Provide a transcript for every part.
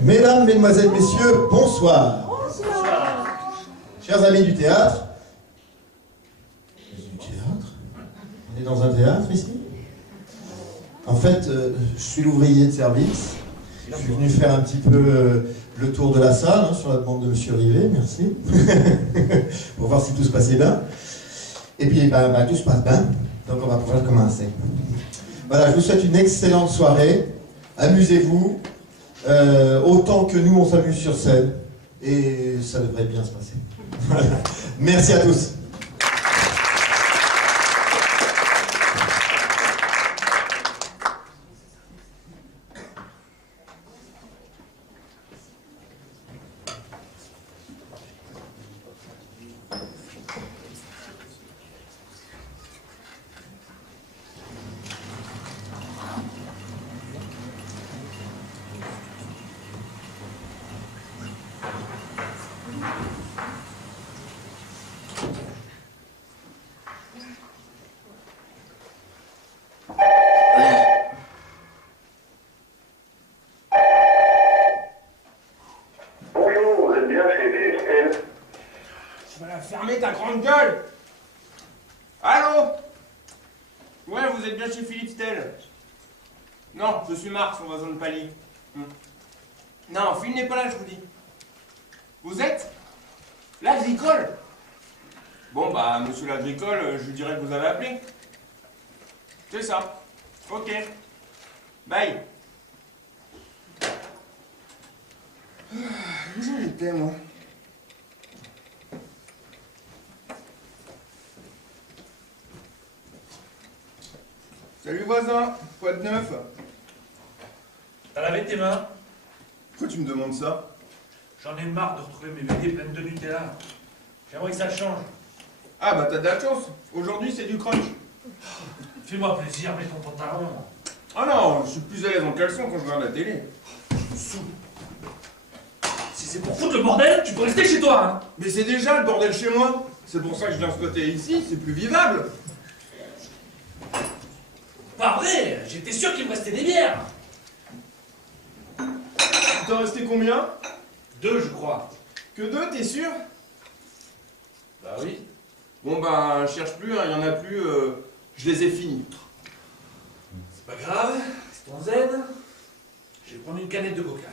Mesdames, Mesdemoiselles, Messieurs, bonsoir. Bonsoir. Chers amis du théâtre. Du théâtre? On est dans un théâtre ici? En fait, je suis l'ouvrier de service. Je suis venu faire un petit peu le tour de la salle, hein, sur la demande de Monsieur Rivet, merci. Pour voir si tout se passait bien. Et puis, tout se passe bien. Donc, on va pouvoir commencer. Voilà, je vous souhaite une excellente soirée. Amusez-vous. Autant que nous on s'amuse sur scène et ça devrait bien se passer. Voilà. Merci à tous. Fermez ta grande gueule! Allô? Ouais, vous êtes bien chez Philippe Stel? Non, je suis Marc, son voisin de palier. Non, Phil n'est pas là, je vous dis. Vous êtes? L'Agricole? Bon, bah, monsieur l'Agricole, je lui dirais que vous avez appelé. C'est ça. Ok. Bye. Où j'en étais, moi? Salut voisin, quoi de neuf? T'as lavé tes mains? Pourquoi tu me demandes ça? J'en ai marre de retrouver mes BD pleines de Nutella. J'aimerais que ça change. Ah bah t'as de la chance, aujourd'hui c'est du crunch. Fais-moi plaisir, mets ton pantalon. Ah non, je suis plus à l'aise en caleçon quand je regarde la télé. Si c'est pour foutre le bordel, tu peux rester chez toi, hein. Mais c'est déjà le bordel chez moi. C'est pour ça que je viens squatter ici, c'est plus vivable. Pas vrai, j'étais sûr qu'il me restait des bières. Il t'en restait combien? 2, je crois. Que 2, t'es sûr? Bah oui. Bon bah, je cherche plus, il y en a plus, je les ai finis. C'est pas grave, c'est ton zen. Je vais prendre une canette de coca.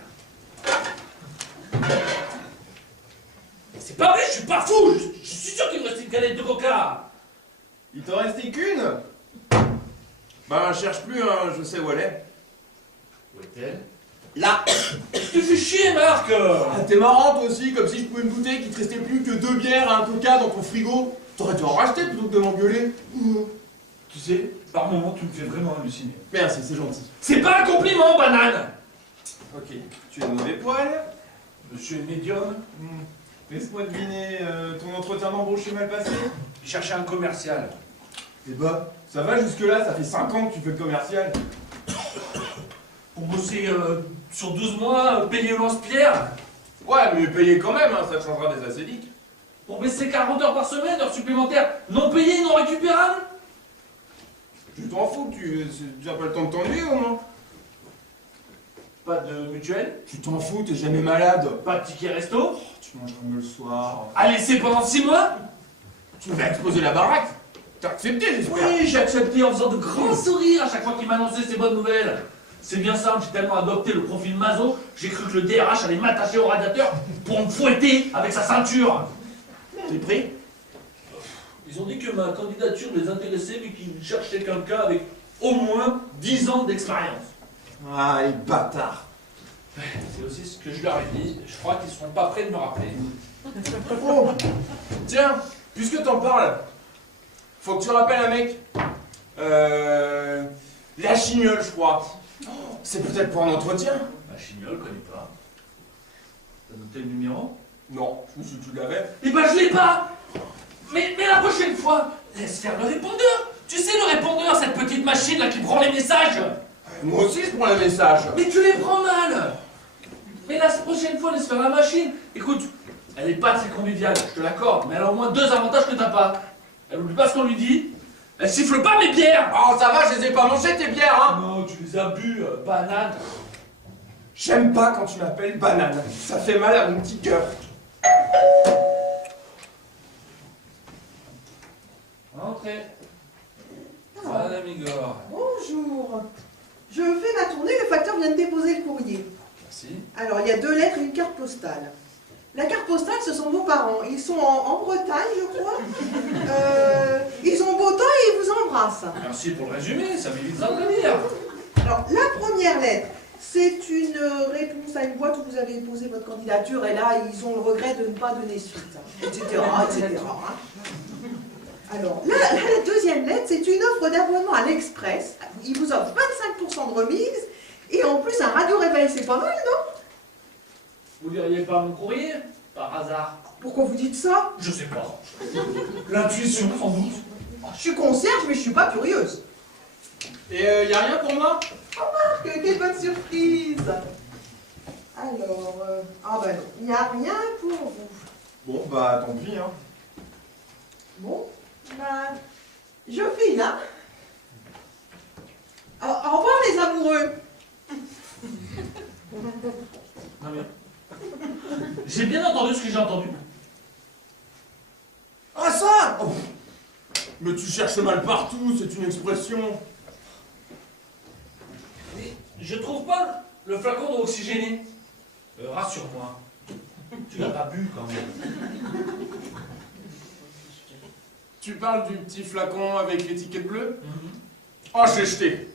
C'est pas vrai, je suis pas fou, je suis sûr qu'il me restait une canette de coca. Il t'en restait qu'une? Bah, je cherche plus, je sais où elle est. Où est-elle? Là! Tu fais chier, Marc! Ah, t'es marrant toi aussi, comme si je pouvais me douter qu'il te restait plus que 2 bières et un coca dans ton frigo. T'aurais dû en racheter plutôt que de m'engueuler. Tu sais, par moments, tu me fais vraiment halluciner. Merci, c'est gentil. C'est pas un compliment, banane! Ok, tu es de mauvais poil. Monsieur est médium. Laisse-moi deviner, ton entretien d'embauche est mal passé? Il cherchait un commercial. Eh bah, ça va jusque-là, ça fait 5 ans que tu fais le commercial. Pour bosser sur 12 mois, payer au lance-pierre. Ouais, mais payé quand même, ça te changera des acédiques. Pour baisser 40 heures par semaine, heures supplémentaires, non payées, non récupérables. Tu t'en fous, tu n'as pas le temps de t'ennuyer au moins. Pas de mutuelle, Tu t'en fous, t'es jamais malade. pas de ticket resto, Tu mangeras mieux le soir. à laisser pendant 6 mois. Tu vas exposer la baraque. T'as accepté, j'espère. Oui, j'ai accepté en faisant de grands sourires à chaque fois qu'il m'annonçait ses bonnes nouvelles. C'est bien simple, j'ai tellement adopté le profil maso, j'ai cru que le DRH allait m'attacher au radiateur pour me fouetter avec sa ceinture. T'es pris? Ils ont dit que ma candidature les intéressait, mais qu'ils cherchaient quelqu'un avec au moins 10 ans d'expérience. Ah, les bâtards. C'est aussi ce que je leur ai dit. Je crois qu'ils ne seront pas prêts de me rappeler. Oh. Tiens, puisque t'en parles, faut que tu rappelles un mec. La Chignole, je crois. Oh, c'est peut-être pour un entretien. La Chignole, connais pas. T'as noté le numéro? Non, je me suis dit, tu l'avais. Eh ben je l'ai pas. Mais la prochaine fois, laisse faire le répondeur. Tu sais le répondeur, cette petite machine là qui prend les messages. Moi aussi, je prends le message. Mais tu les prends mal. Mais la prochaine fois, laisse faire la machine. Écoute, elle est pas très conviviale, je te l'accorde, mais elle a au moins 2 avantages que t'as pas. Elle oublie pas ce qu'on lui dit. Elle siffle pas mes bières. Oh, ça va, je les ai pas mangées, tes bières, hein. Non, tu les as bu, banane. J'aime pas quand tu m'appelles banane. Ça fait mal à mon petit cœur. Entrez. Madame Igor. Bonjour. Je fais ma tournée, le facteur vient de déposer le courrier. Merci. Alors, il y a 2 lettres et une carte postale. La carte postale, ce sont vos parents. Ils sont en Bretagne, je crois. Ils ont beau temps et ils vous embrassent. Merci pour le résumé, ça m'évitera de le lire. Alors, la première lettre, c'est une réponse à une boîte où vous avez posé votre candidature et là, ils ont le regret de ne pas donner suite, etc., etc. Alors, la deuxième lettre, c'est une offre d'abonnement à l'Express. Ils vous offrent 25% de remise et en plus un radio-réveil, c'est pas mal, non? Vous liriez pas mon courrier, par hasard? Pourquoi vous dites ça? Je sais pas. L'intuition, sans doute. Je suis concierge, mais je suis pas curieuse. Et y a rien pour moi? Quelle bonne surprise! Alors, ah ben non, il n'y a rien pour vous. Bon, bah, tant pis, hein. Bon, bah, je file, hein? Au revoir les amoureux! Non mais... J'ai bien entendu ce que j'ai entendu. Ah, ça! Oh. Mais tu cherches mal partout, c'est une expression. Mais je trouve pas le flacon d'oxygéné. Rassure-moi. Tu l'as pas bu quand même. Tu parles du petit flacon avec l'étiquette bleue? Ah, je l'ai jeté.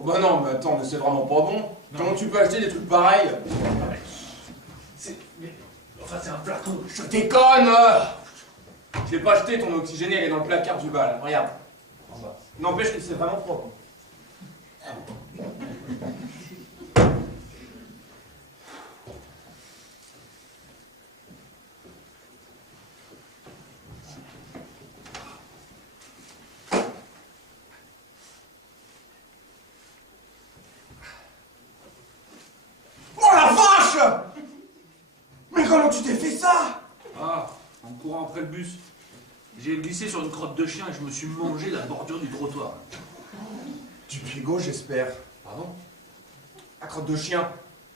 Oh bah non, mais attends, mais c'est vraiment pas bon. Non. Comment tu peux acheter des trucs pareils? Enfin, c'est un flacon. Je déconne! Je l'ai pas acheté, ton oxygéné, elle est dans le placard du bal. Regarde. En bas. N'empêche que c'est vraiment propre. Oh la vache! Mais comment tu t'es fait ça? Ah, en courant après le bus. J'ai glissé sur une crotte de chien et je me suis mangé la bordure du trottoir. Du pied gauche, j'espère. Pardon? La crotte de chien.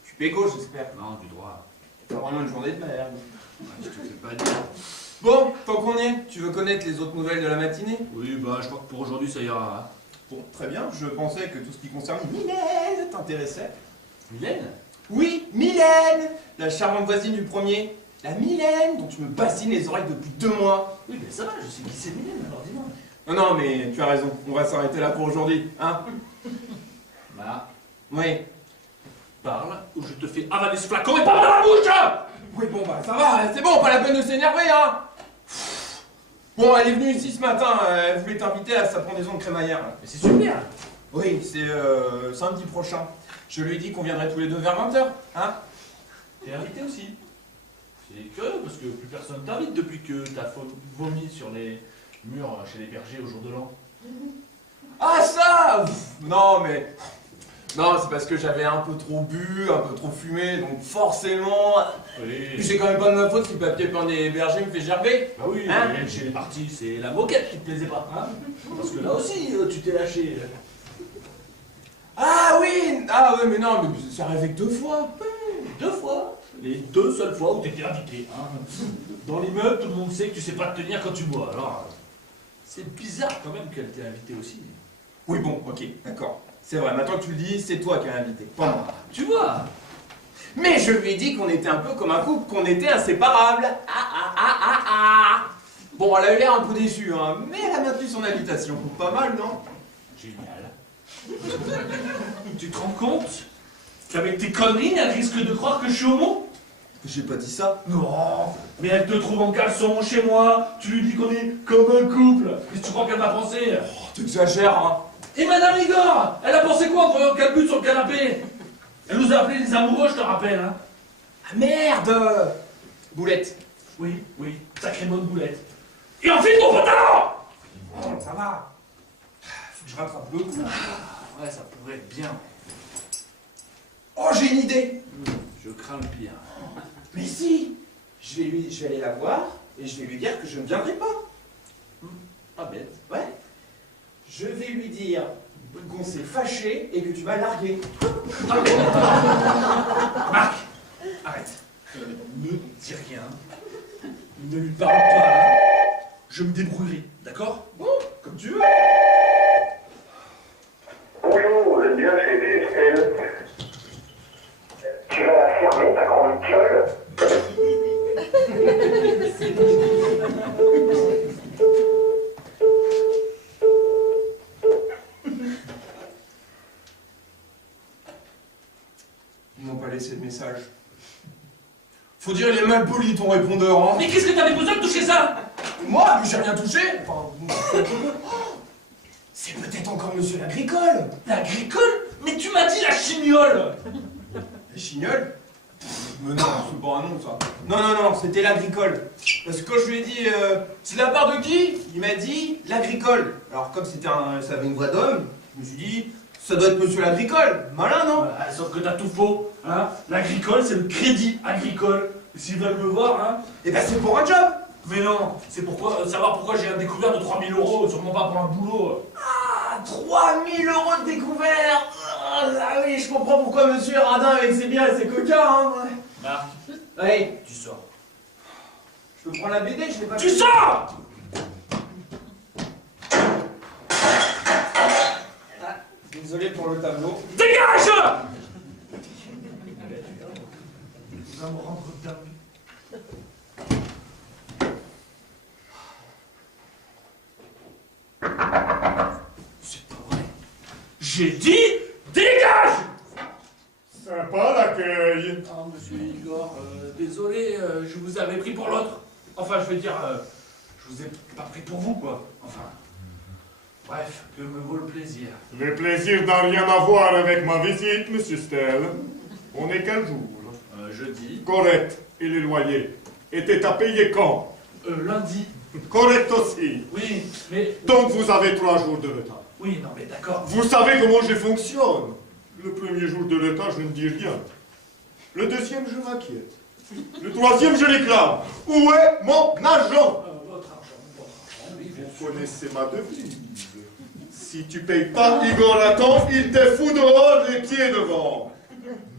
Du pied gauche, j'espère. Non, du droit. T'as vraiment une journée de merde. Ouais, je te fais pas dire. Bon, tant qu'on y est, tu veux connaître les autres nouvelles de la matinée? Oui, bah, je crois que pour aujourd'hui, ça ira. Hein. Bon, très bien. Je pensais que tout ce qui concerne Mylène t'intéressait. Mylène? Oui, Mylène! La charmante voisine du premier. La Mylène, dont tu me bassines les oreilles depuis 2 mois. Oui, mais ça va, je sais qui c'est Mylène, alors dis-moi. Non, non, mais tu as raison. On va s'arrêter là pour aujourd'hui, hein? Bah, Oui. parle ou je te fais avaler ce flacon et pas dans la bouche! Oui, bon, bah ça va, c'est bon, pas la peine de s'énerver, hein? Bon, elle est venue ici ce matin, elle voulait t'inviter à sa pendaison de crémaillère. Mais c'est super! Oui, c'est samedi prochain. Je lui ai dit qu'on viendrait tous les deux vers 20h, hein? T'es invité aussi. C'est curieux parce que plus personne t'invite depuis que t'as vomi sur les murs chez les bergers au jour de l'an. Ah ça! Non mais... Non, c'est parce que j'avais un peu trop bu, un peu trop fumé, donc forcément... Puis Oui. c'est quand même pas de ma faute si le papier peint des bergers me fait gerber. Bah oui, Hein? même chez les partis, c'est la moquette qui te plaisait pas. Hein, parce que là aussi, tu t'es lâché. Ah oui! Ah ouais, mais non, mais ça arrivé que 2 fois. 2 fois. Les 2 seules fois où t'étais invité. Hein. Dans l'immeuble, tout le monde sait que tu sais pas te tenir quand tu bois. Alors, c'est bizarre quand même qu'elle t'ait invité aussi. Oui, bon, ok, d'accord. C'est vrai, maintenant que tu le dis, c'est toi qui as invité, pas moi. Tu vois. Mais je lui ai dit qu'on était un peu comme un couple, qu'on était inséparables. Bon, elle a eu l'air un peu déçue, hein, mais elle a maintenu son invitation. Pas mal, non? Génial. Tu te rends compte qu'avec tes conneries, elle risque de croire que je suis homo? J'ai pas dit ça. Non, mais elle te trouve en caleçon chez moi, tu lui dis qu'on est comme un couple. Qu'est-ce que tu crois qu'elle m'a pensé? Oh, t'exagères, hein. Et Madame Igor, elle a pensé calbute sur le canapé. Elle nous a appelés les amoureux, je te rappelle, hein. Ah merde! Boulette. Oui, oui, sacrée bonne boulette. Et enfile ton pantalon! Oh, ça va. Faut que je rattrape le coup. Ouais, ça pourrait être bien. Oh, j'ai une idée! Je crains le pire. Mais si! Je vais aller la voir et je vais lui dire que je ne viendrai pas. Pas bête. Ouais. Je vais lui dire qu'on s'est fâché et que tu vas larguer. Marc, arrête. Ne dis rien. Ne lui parle pas. Je me débrouillerai, d'accord? Bon, comme tu veux. Bonjour, vous êtes bien chez Philips. Tu vas la fermer, ta grande gueule. Ils n'ont pas laissé de message. Faut dire, il est mal poli ton répondeur, hein. Mais qu'est-ce que t'avais besoin de toucher ça? Moi, j'ai rien touché. Enfin, c'est peut-être encore Monsieur l'Agricole. L'agricole? Mais tu m'as dit la chignole! La chignole? Mais non, c'est pas un nom, ça. Non, c'était l'Agricole. Parce que quand je lui ai dit, c'est de la part de qui? Il m'a dit, l'Agricole. Alors, comme ça avait une voix d'homme, je me suis dit, ça doit être Monsieur l'Agricole. Malin, non? Sauf que t'as tout faux, hein. L'agricole, c'est le crédit agricole. Et s'ils veulent me voir, hein. Eh ben, c'est pour un job. Mais non, c'est pour savoir pourquoi j'ai un découvert de 3000 €, sûrement pas pour un boulot. Ah, 3000 € de découvert. Ah oui, je comprends pourquoi Monsieur est radin avec ses biens et ses coquins, hein. Marc, Ouais, tu sors. je peux prendre la BD, je l'ai pas Tu fait. sors! Désolé pour le tableau. Dégage! Tu vas me rendre dingue. C'est pas vrai. J'ai dit dégage! Sympa l'accueil. Ah, monsieur Igor, désolé, je vous avais pris pour l'autre. Enfin, je veux dire, je vous ai pas pris pour vous, quoi. Enfin, bref, que me vaut le plaisir. Le plaisir n'a rien à voir avec ma visite, monsieur Stell. On est quel jour? Jeudi, Correct. Et les loyers étaient à payer quand? lundi. Correct aussi. Oui, mais... Donc vous avez 3 jours de retard. Oui, non, mais d'accord. Vous savez comment je fonctionne. Le premier jour de retard, je ne dis rien. Le deuxième, je m'inquiète. Le troisième, je réclame. Où est mon argent? Votre argent, oui, bien Vous sûr. connaissez ma devise. Si tu payes pas Igor Laton, il te fout dehors les pieds devant.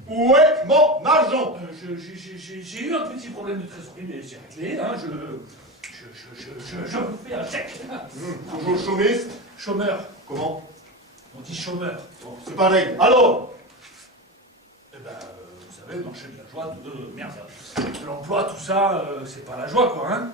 Où est mon argent? J'ai eu un petit problème de trésorerie, mais c'est réglé, hein, je vous fais un chèque. Toujours chômiste? Chômeur, Comment? on dit chômeur. Bon, C'est pareil. Alors? eh ben, vous savez, le marché de la joie, merde, l'emploi, tout ça, c'est pas la joie, quoi, hein.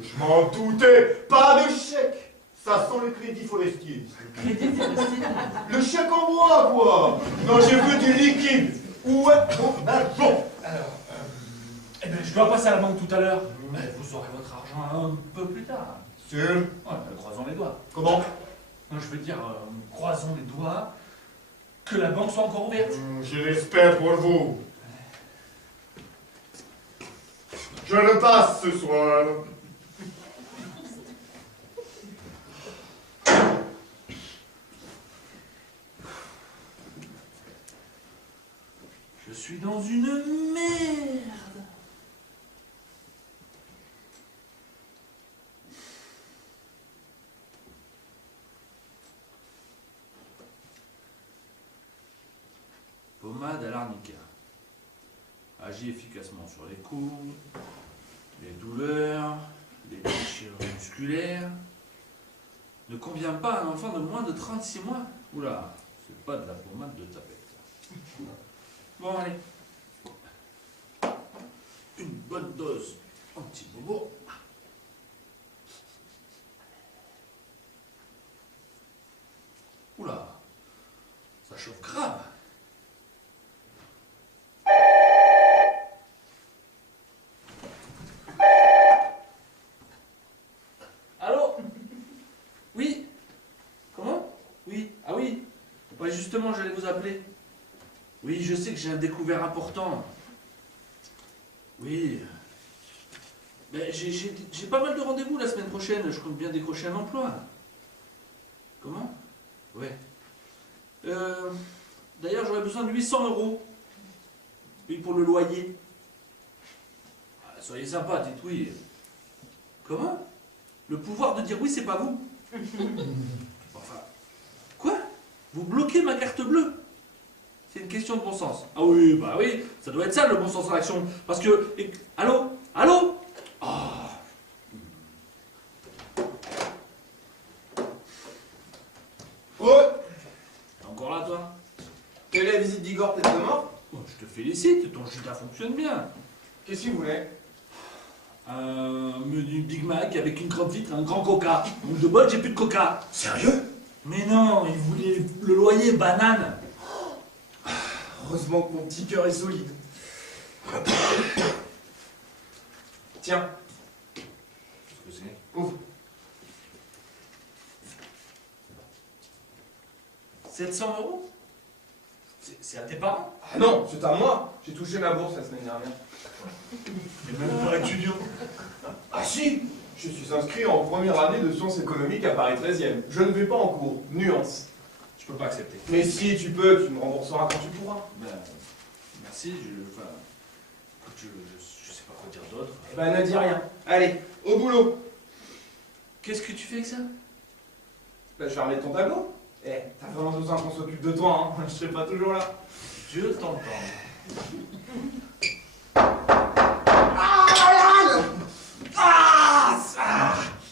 Je m'en doutais. Pas de chèque. Ça sent le crédit forestier. Crédit forestier. Le chèque en bois, quoi. Non, j'ai vu du liquide. Où est mon argent? Alors, eh ben, je dois passer à la banque tout à l'heure. Mais vous aurez votre argent un peu plus tard. Sûr? Ouais, croisons les doigts. Comment? Non, je veux dire, croisons les doigts, que la banque soit encore ouverte. Je l'espère pour vous. Je le passe ce soir. Je suis dans une merde. Pommade à l'arnica. Agit efficacement sur les coups, les douleurs, les déchirures musculaires. Ne convient pas à un enfant de moins de 36 mois. Oula, c'est pas de la pommade de tapette. Bon, allez. Une bonne dose anti-bobo. Oula, ça chauffe grave. Allô? Oui? Comment? Oui. Ah oui. Ouais, justement, j'allais vous appeler. Oui, je sais que j'ai un découvert important. Oui. Mais j'ai pas mal de rendez-vous la semaine prochaine. Je compte bien décrocher un emploi. Comment? Ouais. D'ailleurs, j'aurais besoin de 800 €. Oui, pour le loyer. Ah, soyez sympa, dites oui. Comment? Le pouvoir de dire oui, c'est pas vous. Enfin, quoi? Vous bloquez ma carte bleue? C'est une question de bon sens. Ah oui, bah oui, ça doit être ça le bon sens en action. Parce que... Allô? Allô? Ah. Ouais. T'es encore là, toi? Quelle est la visite d'Igor, tête de mort? Oh, je te félicite, ton gita fonctionne bien. Qu'est-ce qu'il voulait? Un menu Big Mac avec une grande vitre et un grand coca. Donc de bol, j'ai plus de coca. Sérieux? Mais non, il voulait le loyer banane. Heureusement que mon petit cœur est solide. Tiens. Qu'est-ce que c'est? Ouvre. 700 €? C'est à tes parents? Ah non, c'est à moi. J'ai touché ma bourse la semaine dernière. Mais même pas étudiant. Ah si, je suis inscrit en première année de sciences économiques à Paris 13e. Je ne vais pas en cours. Nuance. Je peux pas accepter. Mais si tu peux, tu me rembourseras quand tu pourras. Ben, merci, enfin, écoute, je sais pas quoi dire d'autre. Eh ben ne dis rien. Allez, au boulot. Qu'est-ce que tu fais avec ça? Ben, je vais remettre ton tableau. Eh, t'as vraiment besoin qu'on s'occupe de toi, hein. Je serai pas toujours là. Je t'entends.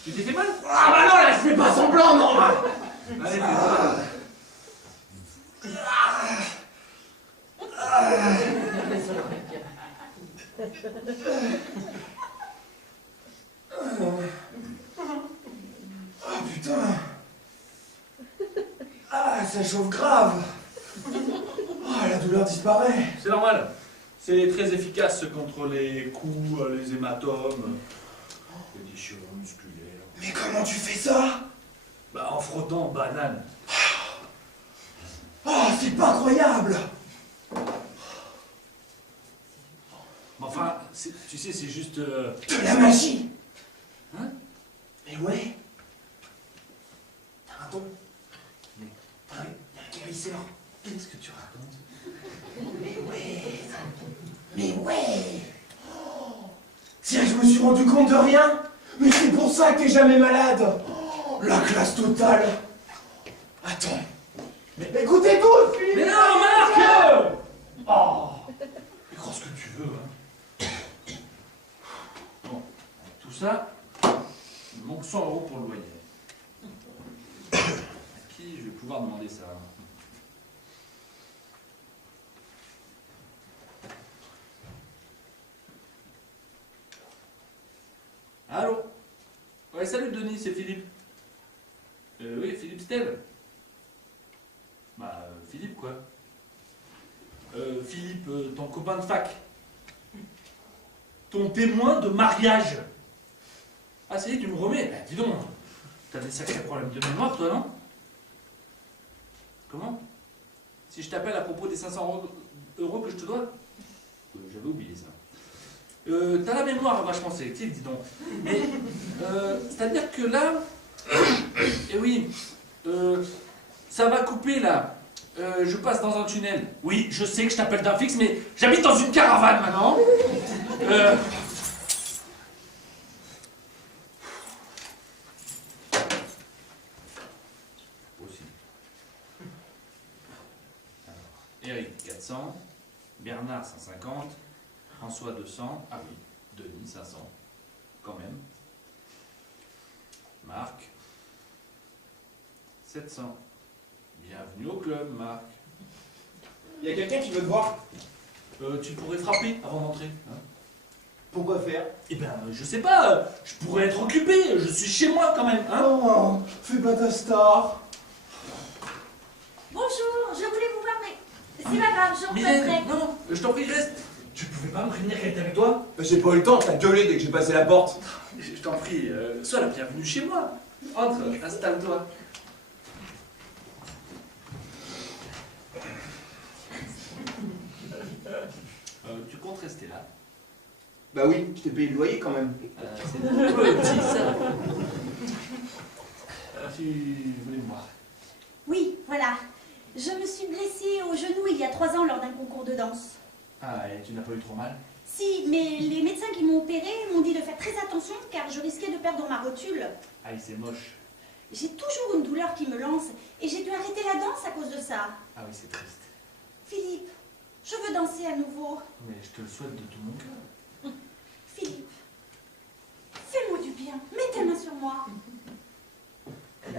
Tu t'es fait mal? Ah bah non, là, je fais pas semblant, non. Allez, fais-toi. Ah putain. Ah, ça chauffe grave. Ah, la douleur disparaît. C'est normal. C'est très efficace contre les coups, les hématomes, les déchirures musculaires. Mais comment tu fais ça? Bah, en frottant banane. Oh, c'est pas croyable. Mais enfin, tu sais, c'est juste... De la magie. Hein? Mais ouais. T'as un don. T'as un guérisseur. Qu'est-ce que tu racontes? Mais ouais. Mais ouais. Oh. Tiens, je me suis rendu compte de rien. Mais c'est pour ça que t'es jamais malade. Oh, la classe totale. Attends. Mais écoutez tous, Philippe. Mais non, Marc! Oh! Mais crois ce que tu veux, hein. Bon, avec tout ça, il me manque 100 € pour le loyer. À qui je vais pouvoir demander ça? Allô? Ouais, salut Denis, c'est Philippe. Oui, Philippe Stel. Bah, Philippe, quoi. Philippe, ton copain de fac. Ton témoin de mariage. Ah, ça y est, tu me remets. Bah, dis donc, t'as des sacrés problèmes de mémoire, toi, non? Comment? Si je t'appelle à propos des 500 € que je te dois? J'avais oublié ça. T'as la mémoire vachement sélective, dis donc. Mais, c'est-à-dire que là... Eh oui, ça va couper, là. Je passe dans un tunnel. Oui, je sais que je t'appelle d'un fixe, mais j'habite dans une caravane, maintenant. Aussi. Alors, Eric, 400. Bernard, 150. François, 200. Ah oui, Denis, 500. Quand même. Marc, 700. Bienvenue au club, Marc. Il y a quelqu'un qui veut te voir. Tu pourrais frapper avant d'entrer. Hein? Pourquoi faire? Eh ben, je sais pas, je pourrais être occupé, je suis chez moi quand même, hein? Oh, fais pas ta star. Bonjour, je voulais vous voir, mais c'est pas grave, je Mylène, reviendrai. non, je t'en prie, reste. Tu pouvais pas me prévenir qu'elle était avec toi? J'ai pas eu le temps, t'as gueulé dès que j'ai passé la porte. Je t'en prie, sois la bienvenue chez moi. Entre, installe-toi. Bah oui, je t'ai payé le loyer quand même. C'est petit, ça. Tu voulais me voir? Oui, voilà. Je me suis blessée au genou il y a 3 ans lors d'un concours de danse. Ah, et tu n'as pas eu trop mal? Si, mais les médecins qui m'ont opérée m'ont dit de faire très attention car je risquais de perdre ma rotule. Ah, c'est moche. J'ai toujours une douleur qui me lance et j'ai dû arrêter la danse à cause de ça. Ah oui, c'est triste. Philippe, je veux danser à nouveau. Mais je te le souhaite de tout mon cœur. Philippe, fais-moi du bien, mets ta main sur moi. Mes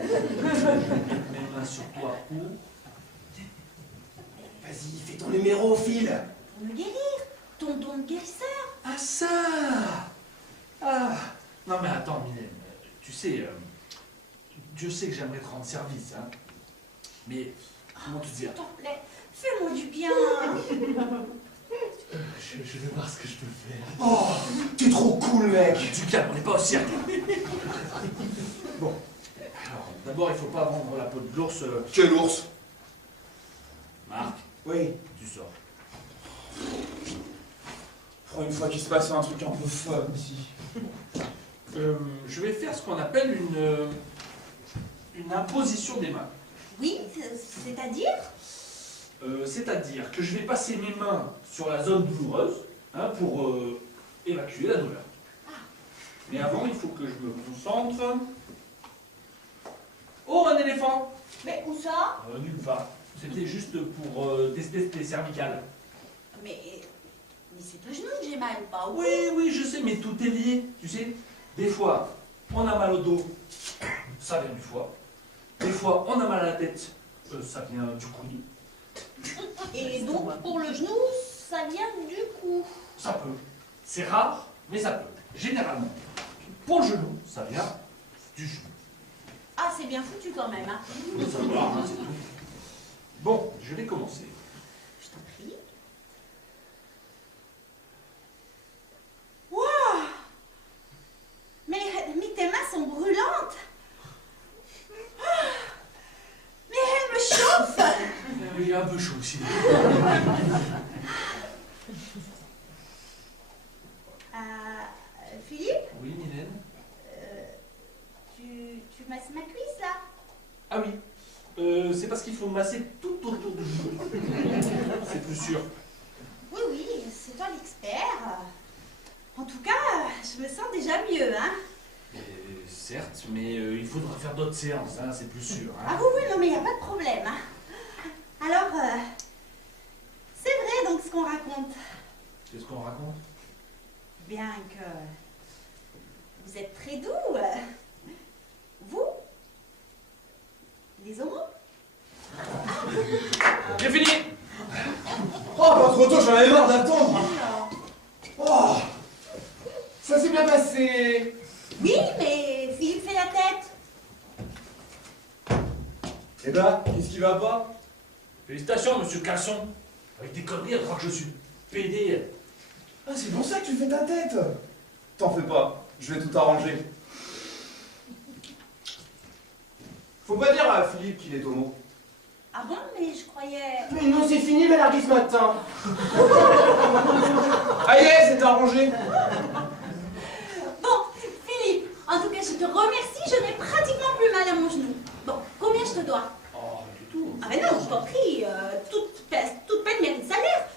mains sur toi pour... Vas-y, fais ton numéro, Phil. Pour me guérir, ton don de guérisseur. Ah ça! Ah! Non mais attends, Mylène, tu sais, Dieu sait que j'aimerais te rendre service, hein. Mais, comment te dire? S'il te plaît, fais-moi du bien. Je vais voir ce que je peux faire. Oh, t'es trop cool, mec. Du calme, on n'est pas au cirque. Bon, alors, d'abord, il faut pas vendre la peau de l'ours. Quel ours? Marc, Oui. tu sors. Pour une fois qu'il se passe un truc un peu fun ici. Je vais faire ce qu'on appelle une imposition des mains. Oui, c'est-à-dire? C'est-à-dire que je vais passer mes mains sur la zone douloureuse, hein, pour évacuer la douleur. Mais avant, il faut que je me concentre. Oh, un éléphant! Mais où ça? Nulle part. C'était juste pour tester tes cervicales. Mais c'est au genou que j'ai mal, pas au Oui, oui, je sais, mais tout est lié. Tu sais, des fois, on a mal au dos, ça vient du foie. Des fois, on a mal à la tête, ça vient du coude. Et donc, pour le genou, ça vient du cou. Ça peut. C'est rare, mais ça peut. Généralement. Pour le genou, ça vient du genou. Ah, c'est bien foutu quand même, hein. Ça va, hein, c'est tout. Bon, je vais commencer. Je t'en prie. Waouh! Mais tes mains sont brûlantes. Ah, mais elles me chauffent. Il y a un peu chaud aussi. Philippe, Oui, Mylène? tu masses ma cuisse là? Ah oui. C'est parce qu'il faut masser tout autour du genou. C'est plus sûr. Oui, oui, c'est toi l'expert. En tout cas, je me sens déjà mieux, hein. Certes, mais il faudra faire d'autres séances, hein, c'est plus sûr. Hein. Ah oui, oui, non, mais il n'y a pas de problème. Hein. Alors, c'est vrai donc ce qu'on raconte. Qu'est-ce qu'on raconte? Bien que vous êtes très doux. Vous, les homos. J'ai fini! Oh, pas trop tôt, j'en avais marre d'attendre. Oh, ça s'est bien passé. Oui, mais Philippe fait la tête. Eh ben, qu'est-ce qui va pas? Félicitations, monsieur Casson. Avec des conneries, elle croit que je suis pédé. Ah, c'est pour ça que tu fais ta tête. T'en fais pas, je vais tout arranger. Faut pas dire à Philippe qu'il est homo. Ah bon, mais je croyais... Mais non, c'est fini, Valérie, ce matin. Ah yeah, c'est arrangé. Bon, Philippe, en tout cas, je te remercie, je n'ai pratiquement plus mal à mon genou. Bon, combien je te dois? Oh, du tout. Ah mais non, je t'en prie, toute peine mérite salaire.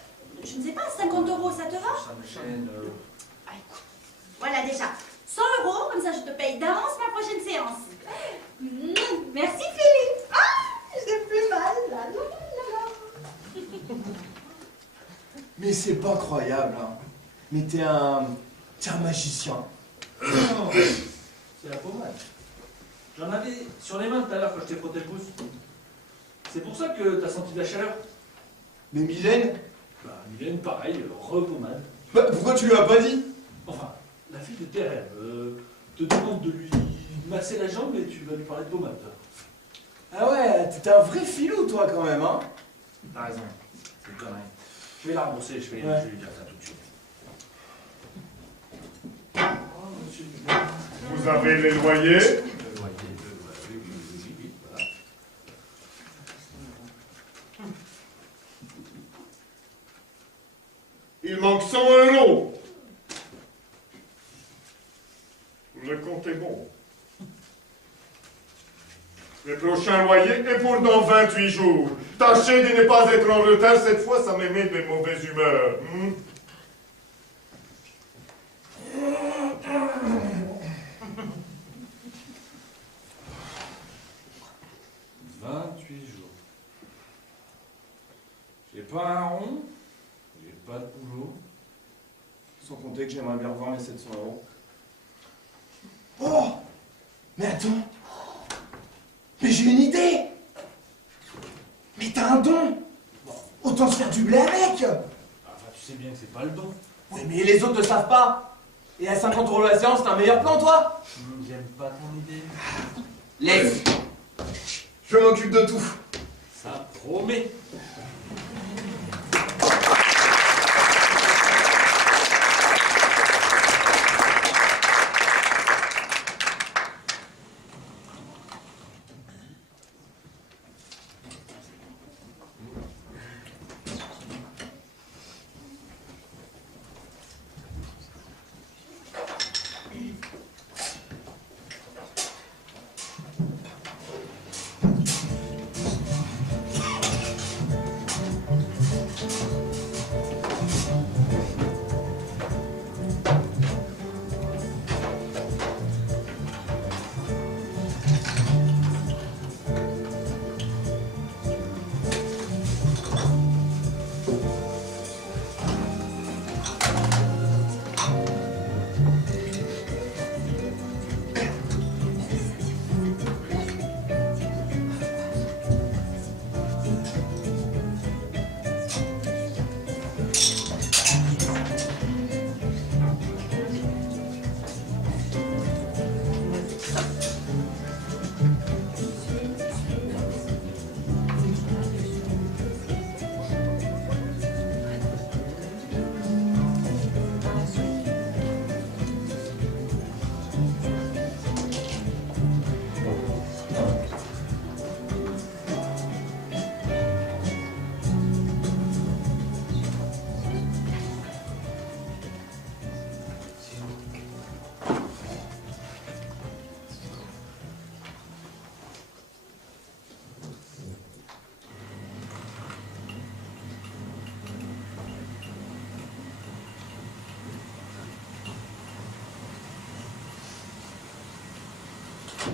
Je ne sais pas, 50 €, ça te va? Ça me chaîne. Ah, écoute, voilà déjà, 100 €, comme ça je te paye d'avance ma prochaine séance. Merci Philippe. Ah, j'ai plus mal, là, là, là, là. Mais c'est pas croyable, hein. Mais t'es un magicien. C'est la pommade. J'en avais sur les mains tout à l'heure quand je t'ai frotté le pouce. C'est pour ça que t'as senti de la chaleur. Mais Mylène, Bah, Mylène, pareil, repommade. bah, pourquoi tu lui as pas dit? Enfin, la fille de tes rêves te demande de lui masser la jambe et tu vas lui parler de pommade. Ah ouais, t'es un vrai filou, toi, quand même, hein. T'as raison, c'est une connerie. Je vais la rembourser, je vais lui dire ça tout de suite. Oh, monsieur. Vous avez les loyers? Oui, voilà. Il manque 100 €. prochain loyer est pour dans 28 jours. Tâchez de ne pas être en retard, cette fois, ça me met de mauvaise humeur. 28 jours. J'ai pas un rond, j'ai pas de boulot. Sans compter que j'aimerais bien revoir mes 700 euros. Oh! Mais attends! Mais j'ai une idée! Mais t'as un don! Autant se faire du blé avec! Enfin, tu sais bien que c'est pas le don. Oui, mais les autres ne savent pas! Et à 50 € la séance, t'as un meilleur plan, toi? J'aime pas ton idée. Laisse! Je m'occupe de tout! Ça promet.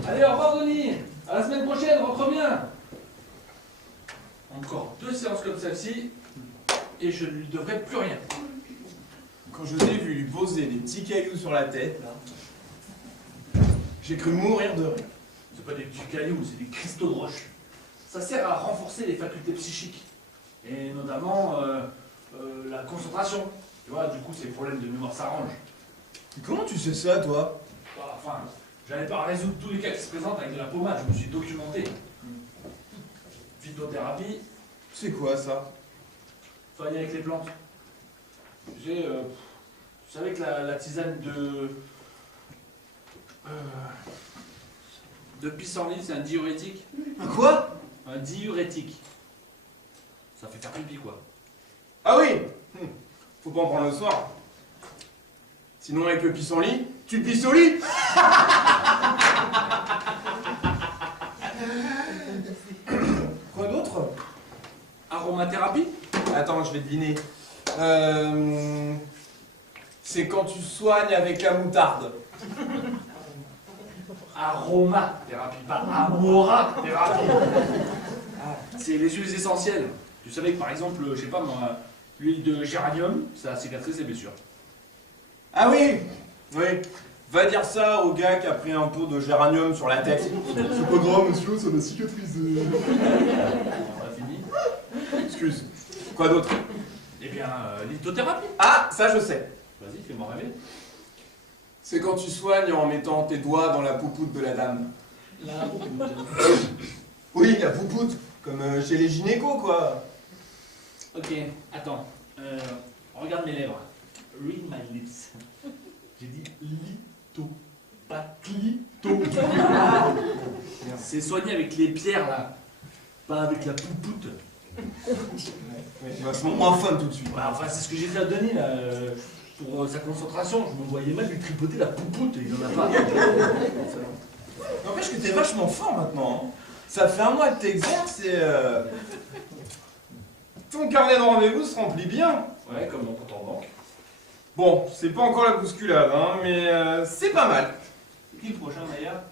Allez, au revoir Denis. À la semaine prochaine, rentre bien. Encore 2 séances comme celle-ci, et je ne lui devrai plus rien. Quand je t'ai vu lui poser des petits cailloux sur la tête, là, j'ai cru mourir de rire. C'est pas des petits cailloux, c'est des cristaux de roche. Ça sert à renforcer les facultés psychiques, et notamment la concentration. Tu vois, du coup, ces problèmes de mémoire s'arrangent. Comment tu sais ça, toi? Enfin, j'allais pas résoudre tous les cas qui se présentent avec de la pommade, je me suis documenté. Phytothérapie, C'est quoi, ça? soigner avec les plantes. J'ai, vous savez que la tisane de pissenlit, c'est un diurétique. Un quoi? Un diurétique. Ça fait faire pipi, quoi. Ah oui! Faut pas en prendre le soir. Sinon, avec le pissenlit, tu pisses au lit! Quoi d'autre? Aromathérapie? Attends, je vais deviner. C'est quand tu soignes avec la moutarde. Aromathérapie, pas amorathérapie. C'est les huiles essentielles. Tu savais que par exemple, je sais pas moi, l'huile de géranium, ça cicatrise les blessures. Ah oui! Oui. Va dire ça au gars qui a pris un pot de géranium sur la tête. C'est pas grave, monsieur, ça m'a cicatrisé. On a fini. Excuse. Quoi d'autre? Eh bien, lithothérapie. Ah, ça je sais. Vas-y, fais-moi rêver. C'est quand tu soignes en mettant tes doigts dans la poupoute de la dame. La poupoute. Oui, la poupoute. Comme chez les gynécos, quoi. Ok, attends. Regarde mes lèvres. Read my lips. J'ai dit litho, pas clito. C'est soigné avec les pierres, là. Pas avec la poupoute. C'est vachement moins fun tout de suite. Ouais, enfin, c'est ce que j'ai dit à Denis, là. Pour sa concentration, je me voyais mal lui tripoter la poupoute et il en a pas. N'empêche que t'es vachement fort maintenant. Ça fait un mois que t'exerces et ton carnet de rendez-vous se remplit bien. Ouais, comme mon compte en banque. Bon, c'est pas encore la bousculade, hein, mais c'est pas mal. C'est qui le prochain d'ailleurs?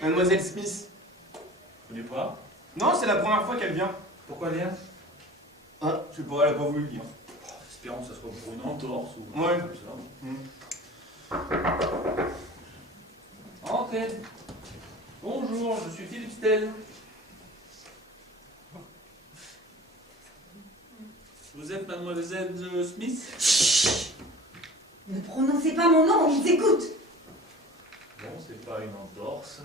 Mademoiselle Smith. Je connais pas. Non, c'est la première fois qu'elle vient. Pourquoi elle vient? Hein, je sais pas, elle a pas voulu le dire. Espérons que ça soit pour une entorse ou Ouais. comme ça. Hmm. Entrez. Bonjour, je suis Philippe Stel. Vous êtes mademoiselle Smith? Ne prononcez pas mon nom, ils écoutent. Bon, c'est pas une entorse.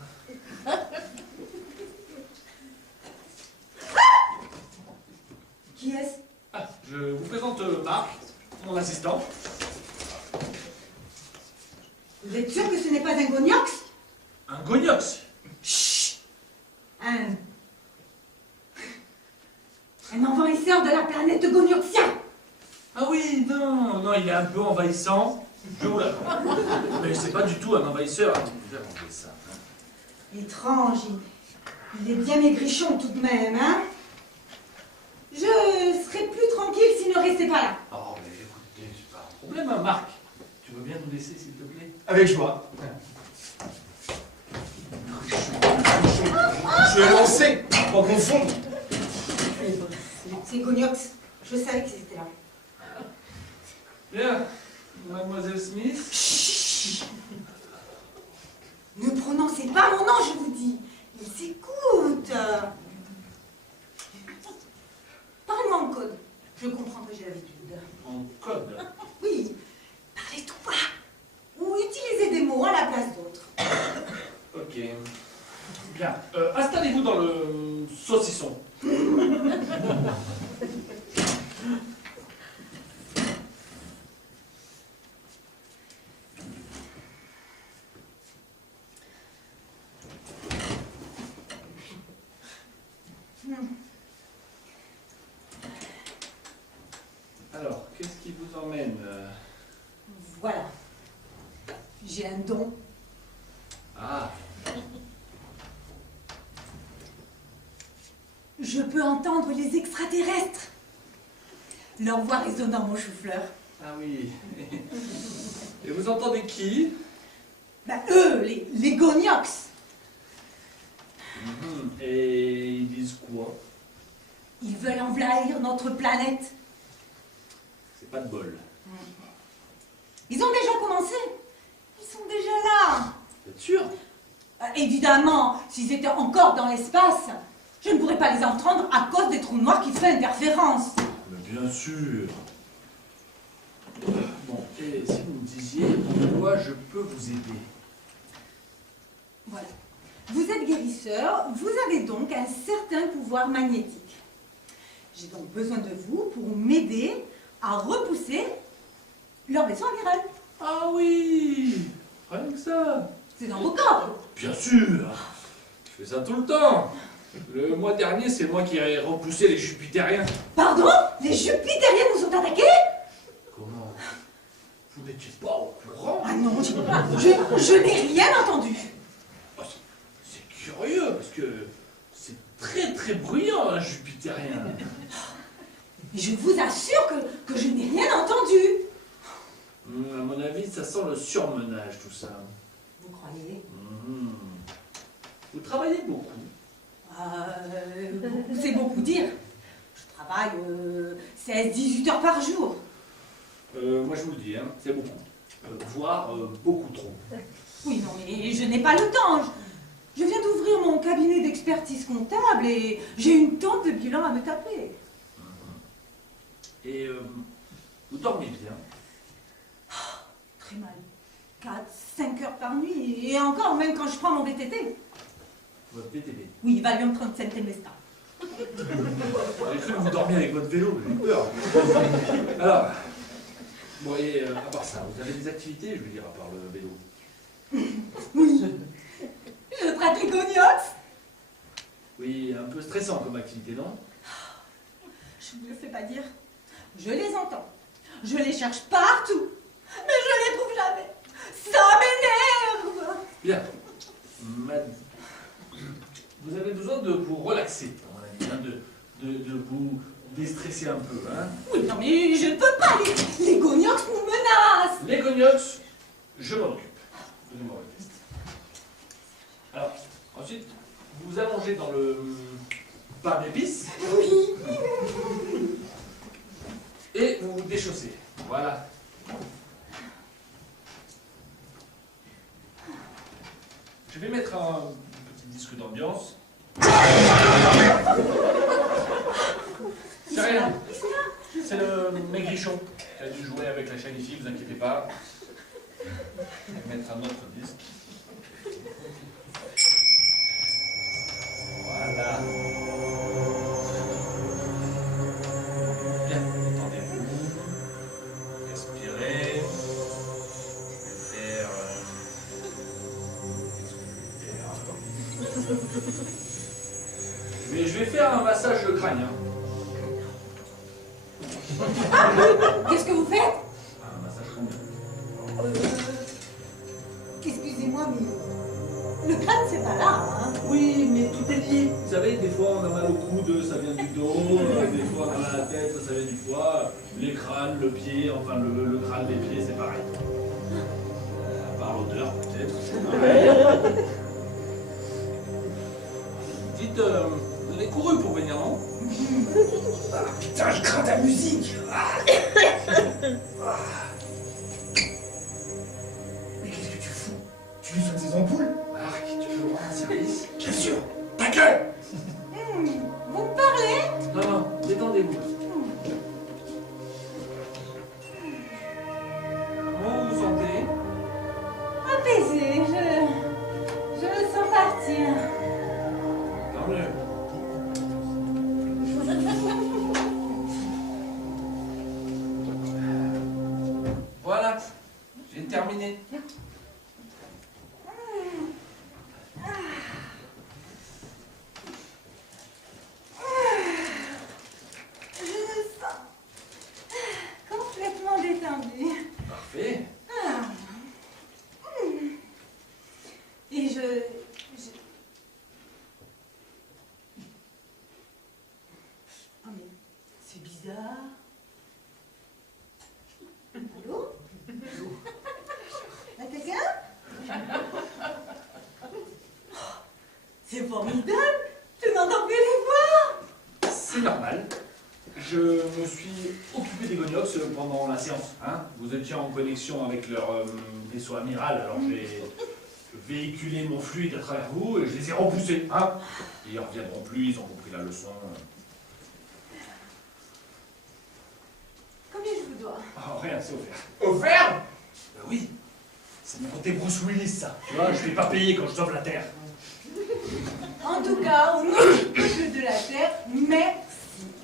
Qui est-ce? Ah, je vous présente Marc, mon assistant. Vous êtes sûr que ce n'est pas un gognox? Un gognox. Un envahisseur de la planète Gognoxia. Ah oui, non, non, il est un peu envahissant. Je vous l'accorde. Mais c'est pas du tout un envahisseur. Vous pouvez enlever ça. Étrange, il est bien maigrichon tout de même, hein? Je serais plus tranquille s'il ne restait pas là. Oh, mais écoutez, c'est pas un problème, hein, Marc. Tu veux bien nous laisser, s'il te plaît? Avec joie. Je vais lancer, pas confondre. C'est Gognox. Je savais que c'était là. Bien, mademoiselle Smith. Ne prononcez pas mon nom, je vous dis. Ils s'écoutent. Parlez-moi en code. Je comprends que j'ai l'habitude. En code. Oui, parlez tout bas. Ou utilisez des mots à la place d'autres. Ok. Bien. Installez-vous dans le saucisson. Alors, qu'est-ce qui vous emmène Voilà. J'ai un don. Ah, Je peux entendre les extraterrestres. Leur voix résonne dans mon chou-fleur. ah oui. Et vous entendez qui? Ben, eux, les Gognox. Et ils disent quoi? Ils veulent envahir notre planète. C'est pas de bol. Ils ont déjà commencé. Ils sont déjà là. Vous êtes sûr? Évidemment, s'ils étaient encore dans l'espace, je ne pourrais pas les entendre à cause des trous noirs qui feraient interférence. Mais bien sûr. Bon, et si vous me disiez en quoi je peux vous aider? Voilà. Vous êtes guérisseur, vous avez donc un certain pouvoir magnétique. J'ai donc besoin de vous pour m'aider à repousser leur vaisseau amiral. Ah oui, rien que ça. C'est dans vos corps. Bien sûr. Je fais ça tout le temps. Le mois dernier, c'est moi qui ai repoussé les Jupitériens. Pardon? Les Jupitériens nous ont attaqués? Comment? Vous n'étiez pas au courant? Ah non, je n'ai rien entendu. Oh, c'est curieux, parce que c'est très très bruyant, un Jupitérien. Mais je vous assure que je n'ai rien entendu. À mon avis, ça sent le surmenage, tout ça. Vous croyez? Vous travaillez beaucoup. C'est beaucoup dire. Je travaille 16-18 heures par jour. Moi, je vous le dis, hein, c'est beaucoup. Voire beaucoup trop. Oui, non, mais je n'ai pas le temps. Je viens d'ouvrir mon cabinet d'expertise comptable et j'ai une tonne de bilan à me taper. Et vous dormez bien? Très mal. 4-5 heures par nuit. Et encore, même quand je prends mon VTT. Votre VTT? Oui, Valium 37 Temesta. J'ai cru que vous dormiez avec votre vélo, j'ai eu peur. Alors, bon, et à part ça, vous avez des activités, je veux dire, à part le vélo? Oui. Je traque les Gognox. Oui, un peu stressant comme activité, non? Je ne me le fais pas dire. Je les entends. Je les cherche partout. Mais je les trouve jamais. Ça m'énerve. Bien. vous avez besoin de vous relaxer, à mon avis, hein, de vous déstresser un peu. Hein. Oui, non mais je ne peux pas, les Goniox nous menacent. Les Goniox, je m'en occupe. Donnez-moi votre veste. Alors, ensuite, vous vous allongez dans le pain d'épices. Oui. Et vous vous déchaussez. Voilà. Je vais mettre un petit disque d'ambiance. C'est rien. C'est le maigrichon qui a dû jouer avec la Shiny, vous inquiétez pas. Je vais mettre un autre disque. Voilà. Bien, détendez-vous. Respirez. Je vais faire... qu'est-ce que je vais faire? Je vais faire un massage crânien. Qu'est-ce que vous faites? Un massage crânien. Excusez-moi, mais le crâne, c'est pas là, hein? Oui, mais tout est lié. Vous savez, des fois on a mal au coude, ça vient du dos, des fois on a mal à la tête, ça vient du foie. Les crânes, le pied, enfin le crâne, les pieds, c'est pareil. À part l'odeur, peut-être. Dites, vous avez couru pour venir, non? Ah putain, je crains ta musique. Mais qu'est-ce que tu fous? Tu lui sonnes ses ampoules? Marc, tu veux rendre service? Bien sûr. Ta gueule. Vous me parlez? Non, non, détendez-vous. Comment vous vous sentez? Apaisé, je me sens partir. Tant mieux. Voilà, j'ai terminé. Je me sens complètement détendue. Parfait. Et Ah mais c'est bizarre. Allô? Y'a quelqu'un? C'est formidable! Je n'entends plus les voix! C'est normal. Je me suis occupé des Goniox pendant la séance. Hein. Vous étiez en connexion avec leur vaisseau amiral, alors j'ai véhiculé mon fluide à travers vous et je les ai repoussés. Hein. Ils ne reviendront plus, ils ont compris la leçon. Combien je vous dois? Oh, rien, c'est offert. Offert? Oui, c'est mon côté Bruce Willis, ça. Tu vois, je ne vais pas payer quand je sauve la Terre. En tout cas, au nom du peuple de la Terre, merci.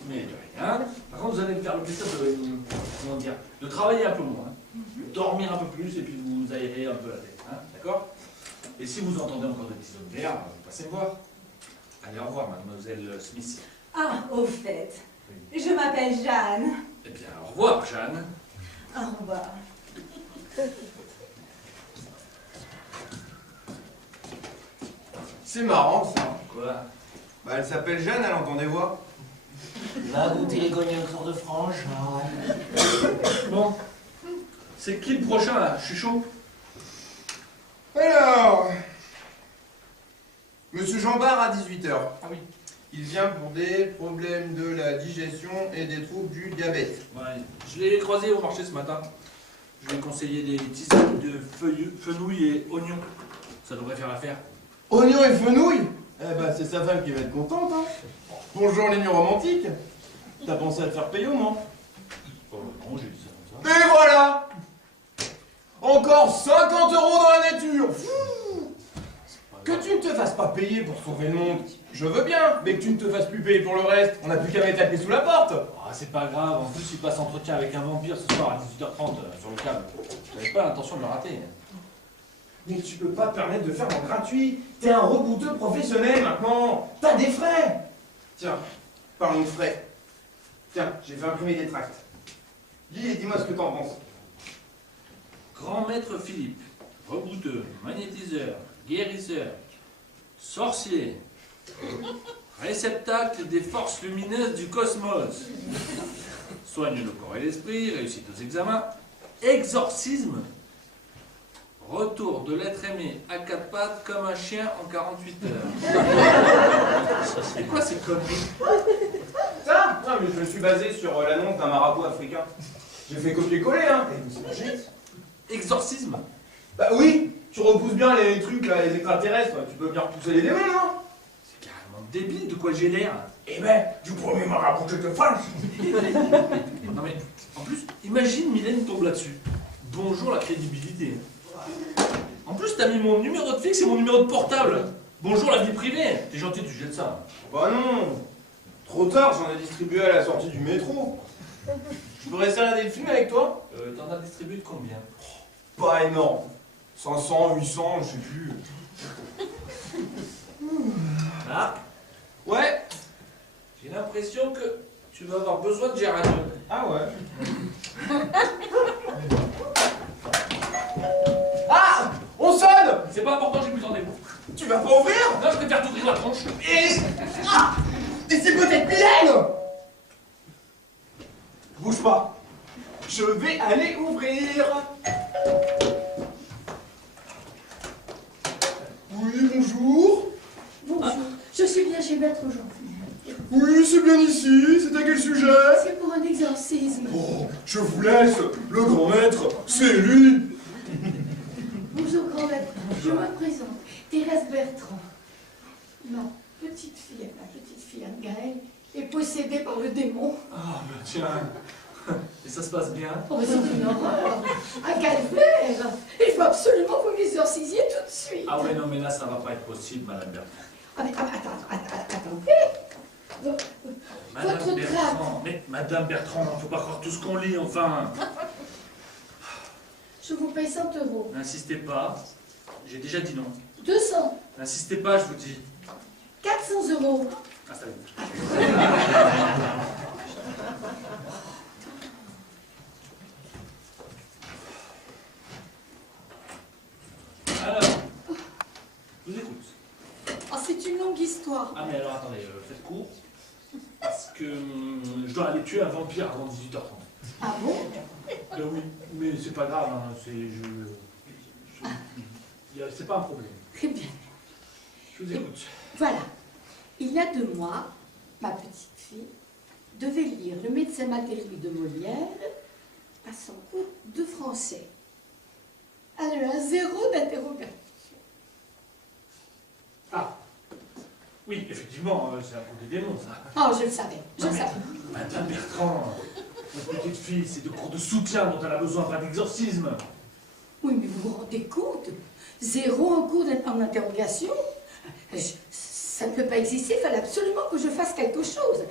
Mais de rien. Par contre, vous allez me faire le plaisir de, comment dire, de travailler un peu moins, dormir un peu plus et puis vous aérer un peu la tête. Hein, d'accord? Et si vous entendez encore des petits hommes d'air, vous passez me voir. Allez, au revoir, mademoiselle Smith. Ah, au fait, je m'appelle Jeanne. Eh bien, au revoir, Jeanne. Au revoir. C'est marrant ça. Quoi? Bah elle s'appelle Jeanne, elle entend des voix. Va goûter les Goniox hors de frange. Bon. C'est qui le prochain, là? Je suis chaud. Alors... Monsieur Jean Bart à 18h. Ah oui. Il vient pour des problèmes de la digestion et des troubles du diabète. Ouais, je l'ai croisé au marché ce matin. Je lui ai conseillé des tisanes de fenouil et oignons. Ça devrait faire l'affaire. Oignon et fenouil? Eh ben c'est sa femme qui va être contente, hein. Bonjour les nuits romantiques. T'as pensé à te faire payer au moins? Oh non, j'ai dit ça comme ça. Et voilà! Encore 50 € dans la nature! Fou. Que tu ne te fasses pas payer pour sauver le monde, je veux bien, mais que tu ne te fasses plus payer pour le reste, on n'a plus qu'à mettre la clé sous la porte! Ah, c'est pas grave, en plus il passe entretien avec un vampire ce soir à 18h30 sur le câble. J'avais pas l'intention de le rater. Mais tu peux pas te permettre de faire en gratuit. T'es un rebouteux professionnel maintenant. T'as des frais. Tiens, parlons de frais. Tiens, j'ai fait imprimer des tracts. Lis et dis-moi ce que t'en penses. Grand maître Philippe, rebouteux, magnétiseur, guérisseur, sorcier, Réceptacle des forces lumineuses du cosmos. Soigne le corps et l'esprit, réussite aux examens. Exorcisme. Retour de l'être aimé à quatre pattes comme un chien en 48 heures. C'est quoi ces conneries? Ça? Non, mais je me suis basé sur l'annonce d'un marabout africain. J'ai fait copier-coller, hein. Et c'est magique. Exorcisme? Bah oui, tu repousses bien les trucs, là, les extraterrestres. Tu peux bien repousser les démons, hein. C'est carrément débile, de quoi j'ai l'air? Eh ben, du premier marabout que je te fasse. Non mais, en plus, imagine Mylène tombe là-dessus. Bonjour la crédibilité. En plus, t'as mis mon numéro de fixe et mon numéro de portable. Bonjour la vie privée. T'es gentil, tu jettes ça. Bah non. Trop tard, j'en ai distribué à la sortie du métro. Je peux rester regarder le film avec toi? T'en as distribué de combien? Pas énorme. 500, 800, je sais plus. Ah, Ouais. j'ai l'impression que tu vas avoir besoin de géranium. Ah ouais. Ah! On sonne! C'est pas important, j'ai plus de rendez-vous. Tu vas pas ouvrir? Non, je préfère t'ouvrir la tronche. Et... Ah! Et c'est peut-être Mylène! Bouge pas. Je vais aller ouvrir. Oui, bonjour. Bonjour, je suis bien chez Maître Jean. Oui, c'est bien ici. C'est à quel sujet? C'est pour un exorcisme. Oh, je vous laisse. Le grand maître, c'est lui. Bonjour grand maître, je me présente, Thérèse Bertrand. Ma petite fille Anne-Gaëlle, est possédée par le démon. Ah, bah tiens. Et ça se passe bien? Oh, mais c'est une horreur, un calvaire. Il faut absolument que vous m'exorcisiez tout de suite. Ah ouais, non, mais là, ça va pas être possible, Madame Bertrand. Ah, mais attendez. Madame Votre Bertrand, mais Madame Bertrand, faut pas croire tout ce qu'on lit, enfin. Je vous paye 100 €. N'insistez pas. J'ai déjà dit non. 200. N'insistez pas, je vous dis. 400 €. Installez-vous. Alors, je vous écoute. Oh, c'est une longue histoire. Ah mais alors attendez, faites court. Parce que je dois aller tuer un vampire avant 18h30. Ah bon? Oui, mais c'est pas grave, hein, c'est pas un problème. Très bien. Je vous écoute. Voilà. Il y a 2 mois, ma petite fille devait lire Le médecin Maltenu de Molière à son cours de français. Elle a eu un 0 d'interrogation. Ah, oui, effectivement, c'est un coup des démons, ça. Oh, je le savais, je Non, le mais, savais. Madame Bertrand, votre petite fille, c'est de cours de soutien dont elle a besoin, pas d'exorcisme. Oui, mais vous vous rendez compte? 0 en cours en interrogation? Ça ne peut pas exister, il fallait absolument que je fasse quelque chose.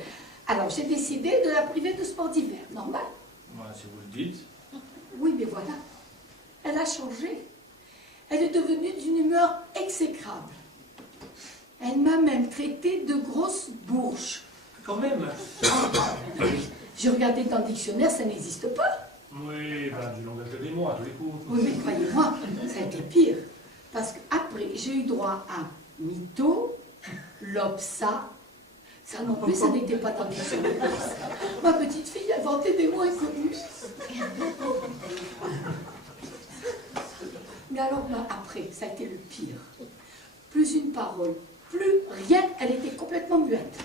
Alors j'ai décidé de la priver de sport d'hiver, normal. Ouais, si vous le dites. Oui, mais voilà, elle a changé. Elle est devenue d'une humeur exécrable. Elle m'a même traité de grosse bourge. Quand même. J'ai regardé dans le dictionnaire, ça n'existe pas. Oui, ben, du langage de démon à tous les coups. Oui, mais croyez-moi, ça a été pire. Parce qu'après, j'ai eu droit à mytho, lopsa. Ça non plus, ça n'était pas dans le dictionnaire. Ma petite fille inventait des mots inconnus. Mais alors, après, ça a été le pire. Plus une parole, plus rien, elle était complètement muette.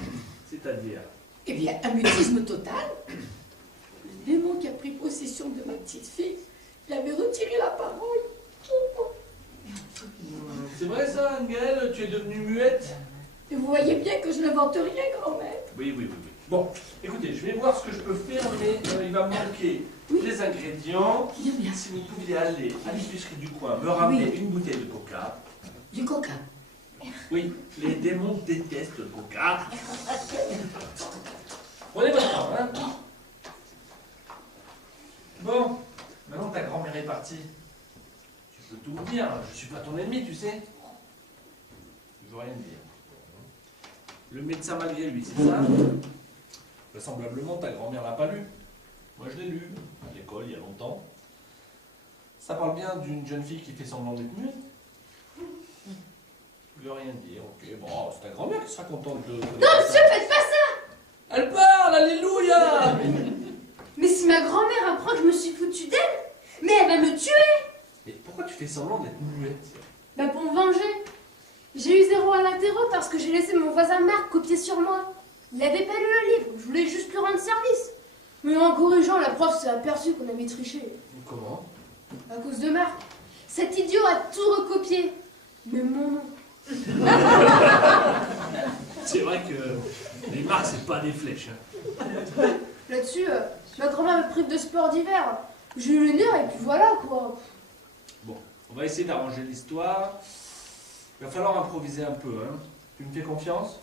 C'est-à-dire? Eh bien, un mutisme total. Le démon qui a pris possession de ma petite fille, il avait retiré la parole. C'est vrai ça, Anne-Gaëlle, tu es devenue muette? Et vous voyez bien que je n'invente rien, grand-maître. Oui. Bon, écoutez, je vais voir ce que je peux faire, mais il va me manquer les ingrédients. Bien, bien. Si vous pouviez aller à l'épicerie du coin, me ramener une bouteille de coca. Du coca. Oui, les démons détestent le coca. Prenez votre temps, hein. Bon, maintenant ta grand-mère est partie. Tu peux tout me dire, je suis pas ton ennemi, tu sais. Je veux rien dire. Le médecin malgré lui, c'est ça? Vraisemblablement, ta grand-mère l'a pas lu. Moi, je l'ai lu, à l'école, il y a longtemps. Ça parle bien d'une jeune fille qui fait semblant d'être muette. Tu veux rien dire, ok. Bon, c'est ta grand-mère qui sera contente de... Non, monsieur, faites pas ça! Elle parle, alléluia! Mais si ma grand-mère apprend que je me suis foutue d'elle, mais elle va me tuer! Mais pourquoi tu fais semblant d'être muette? Bah pour me venger. J'ai eu 0 à l'interro parce que j'ai laissé mon voisin Marc copier sur moi. Il avait pas lu le livre, je voulais juste lui rendre service. Mais en corrigeant, la prof s'est aperçue qu'on avait triché. Comment? À cause de Marc. Cet idiot a tout recopié. Même mon nom. C'est vrai que les marques, c'est pas des flèches. Hein. Là-dessus, ma grand-mère me prive de sport d'hiver. J'ai eu le nerf et puis voilà quoi. Bon, on va essayer d'arranger l'histoire. Il va falloir improviser un peu, hein. Tu me fais confiance?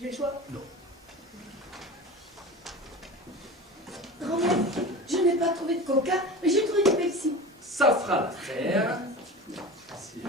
J'ai le choix. Non. Grand-mère, je n'ai pas trouvé de coca, mais j'ai trouvé du Pepsi. Ça fera l'affaire. Merci.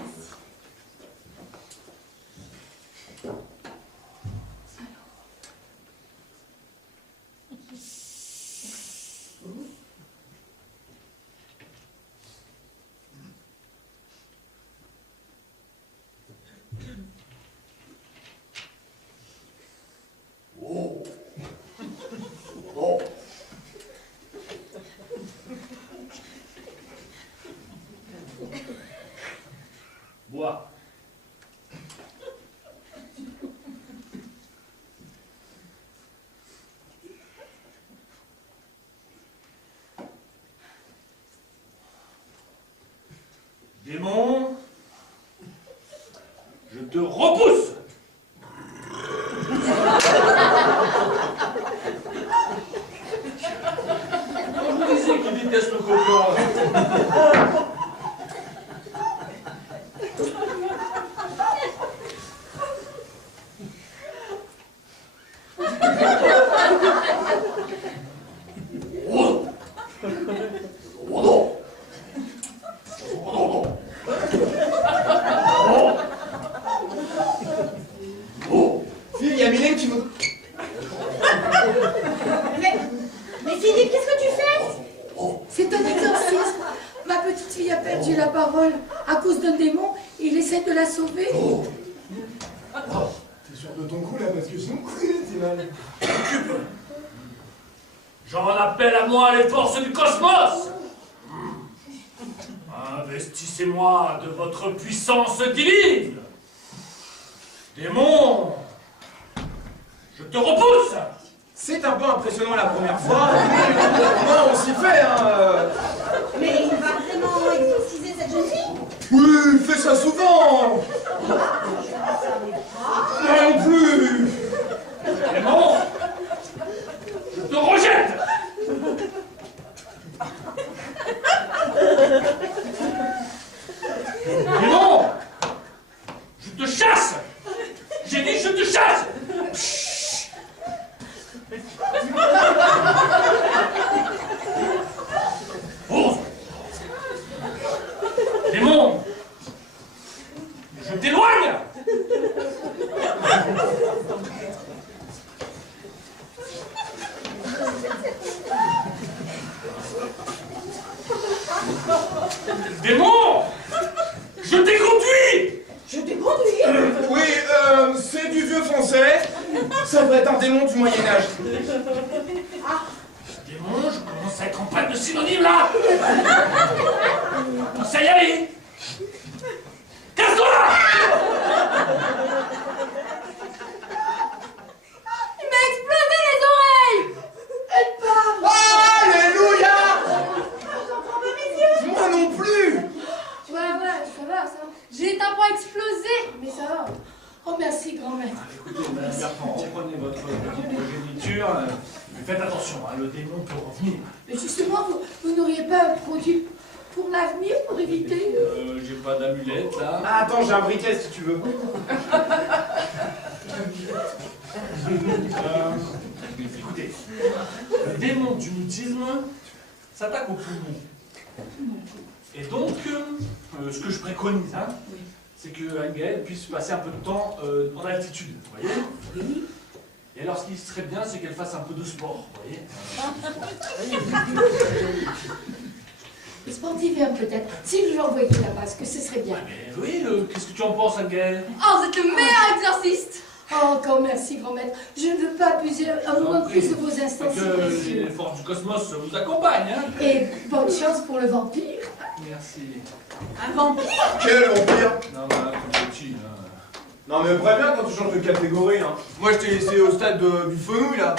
Bois. Démon, je te repousse. Je vous disais qu'il déteste le coca. Phil, il y a Mylène qui me... Mais Philippe, qu'est-ce que tu fais? C'est un exorcisme. Ma petite fille a perdu la parole à cause d'un démon et il essaie de la sauver. T'es sûr de ton coup là parce que sinon t'es mal. J'en appelle à moi les forces du cosmos. Investissez-moi de votre puissance divine. Démon, je te repousse. C'est un peu impressionnant la première fois, mais non, on s'y fait, hein. Mais il va vraiment exorciser cette jeune fille? Oui, il fait ça souvent. Moi non plus. Démon, je te rejette. Démon, je te chasse. J'ai dit je te chasse. Oh. Démon, je t'éloigne. Démon, je t'ai conduit. Je t'ai conduit. Oui, c'est du vieux français. Ça devrait être un démon du Moyen-Âge. Démon, je commence à être en panne de synonymes là. Ça y aller. Casse-toi. Il m'a explosé les oreilles! Elle part. Alléluia. J'en prends pas mes yeux! Moi non plus. Ouais, ça va. J'ai les tympans explosés, mais ça va. Oh merci grand-mère. Écoutez, Madame Bertrand, reprenez votre petite progéniture. Mais faites attention, hein, le démon peut revenir. Mais justement, vous n'auriez pas un produit pour l'avenir, pour éviter... J'ai pas d'amulette là. Ah, attends, j'ai un briquet si tu veux. Écoutez, le démon du mutisme s'attaque au poumon. Et donc, ce que je préconise, hein, c'est que Anne-Gaëlle puisse passer un peu de temps en altitude, vous voyez? Oui. Et alors, ce qui serait bien, c'est qu'elle fasse un peu de sport, vous voyez? Sportivien peut-être. Si je l'envoyais là-bas, est-ce que ce serait bien? Mais oui, qu'est-ce que tu en penses, Angèle? Oh, vous êtes le meilleur exorciste. Oh, encore merci, grand-maître. Je ne veux pas abuser un moment de plus de vos instances. Que les forces du cosmos vous accompagnent, hein? Et bonne chance pour le vampire. Merci. Un vampire? Quel vampire? Non, bah, tout petit, hein. Non mais préviens quand tu changes de catégorie, hein. Moi je t'ai laissé au stade du fenouil là.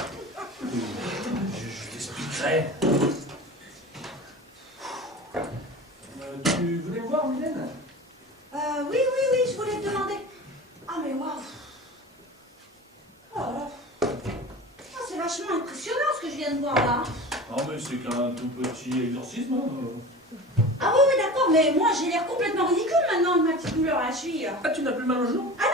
Je t'expliquerai. Tu voulais me voir, Mylène? Oui, je voulais te demander. Ah, mais waouh. Oh là. Ah, c'est vachement impressionnant ce que je viens de voir là. Non, mais c'est qu'un tout petit exorcisme, hein. Ah oui, d'accord, mais moi j'ai l'air complètement ridicule maintenant de ma petite douleur à la cheville. Ah, tu n'as plus mal au genou? Ah non,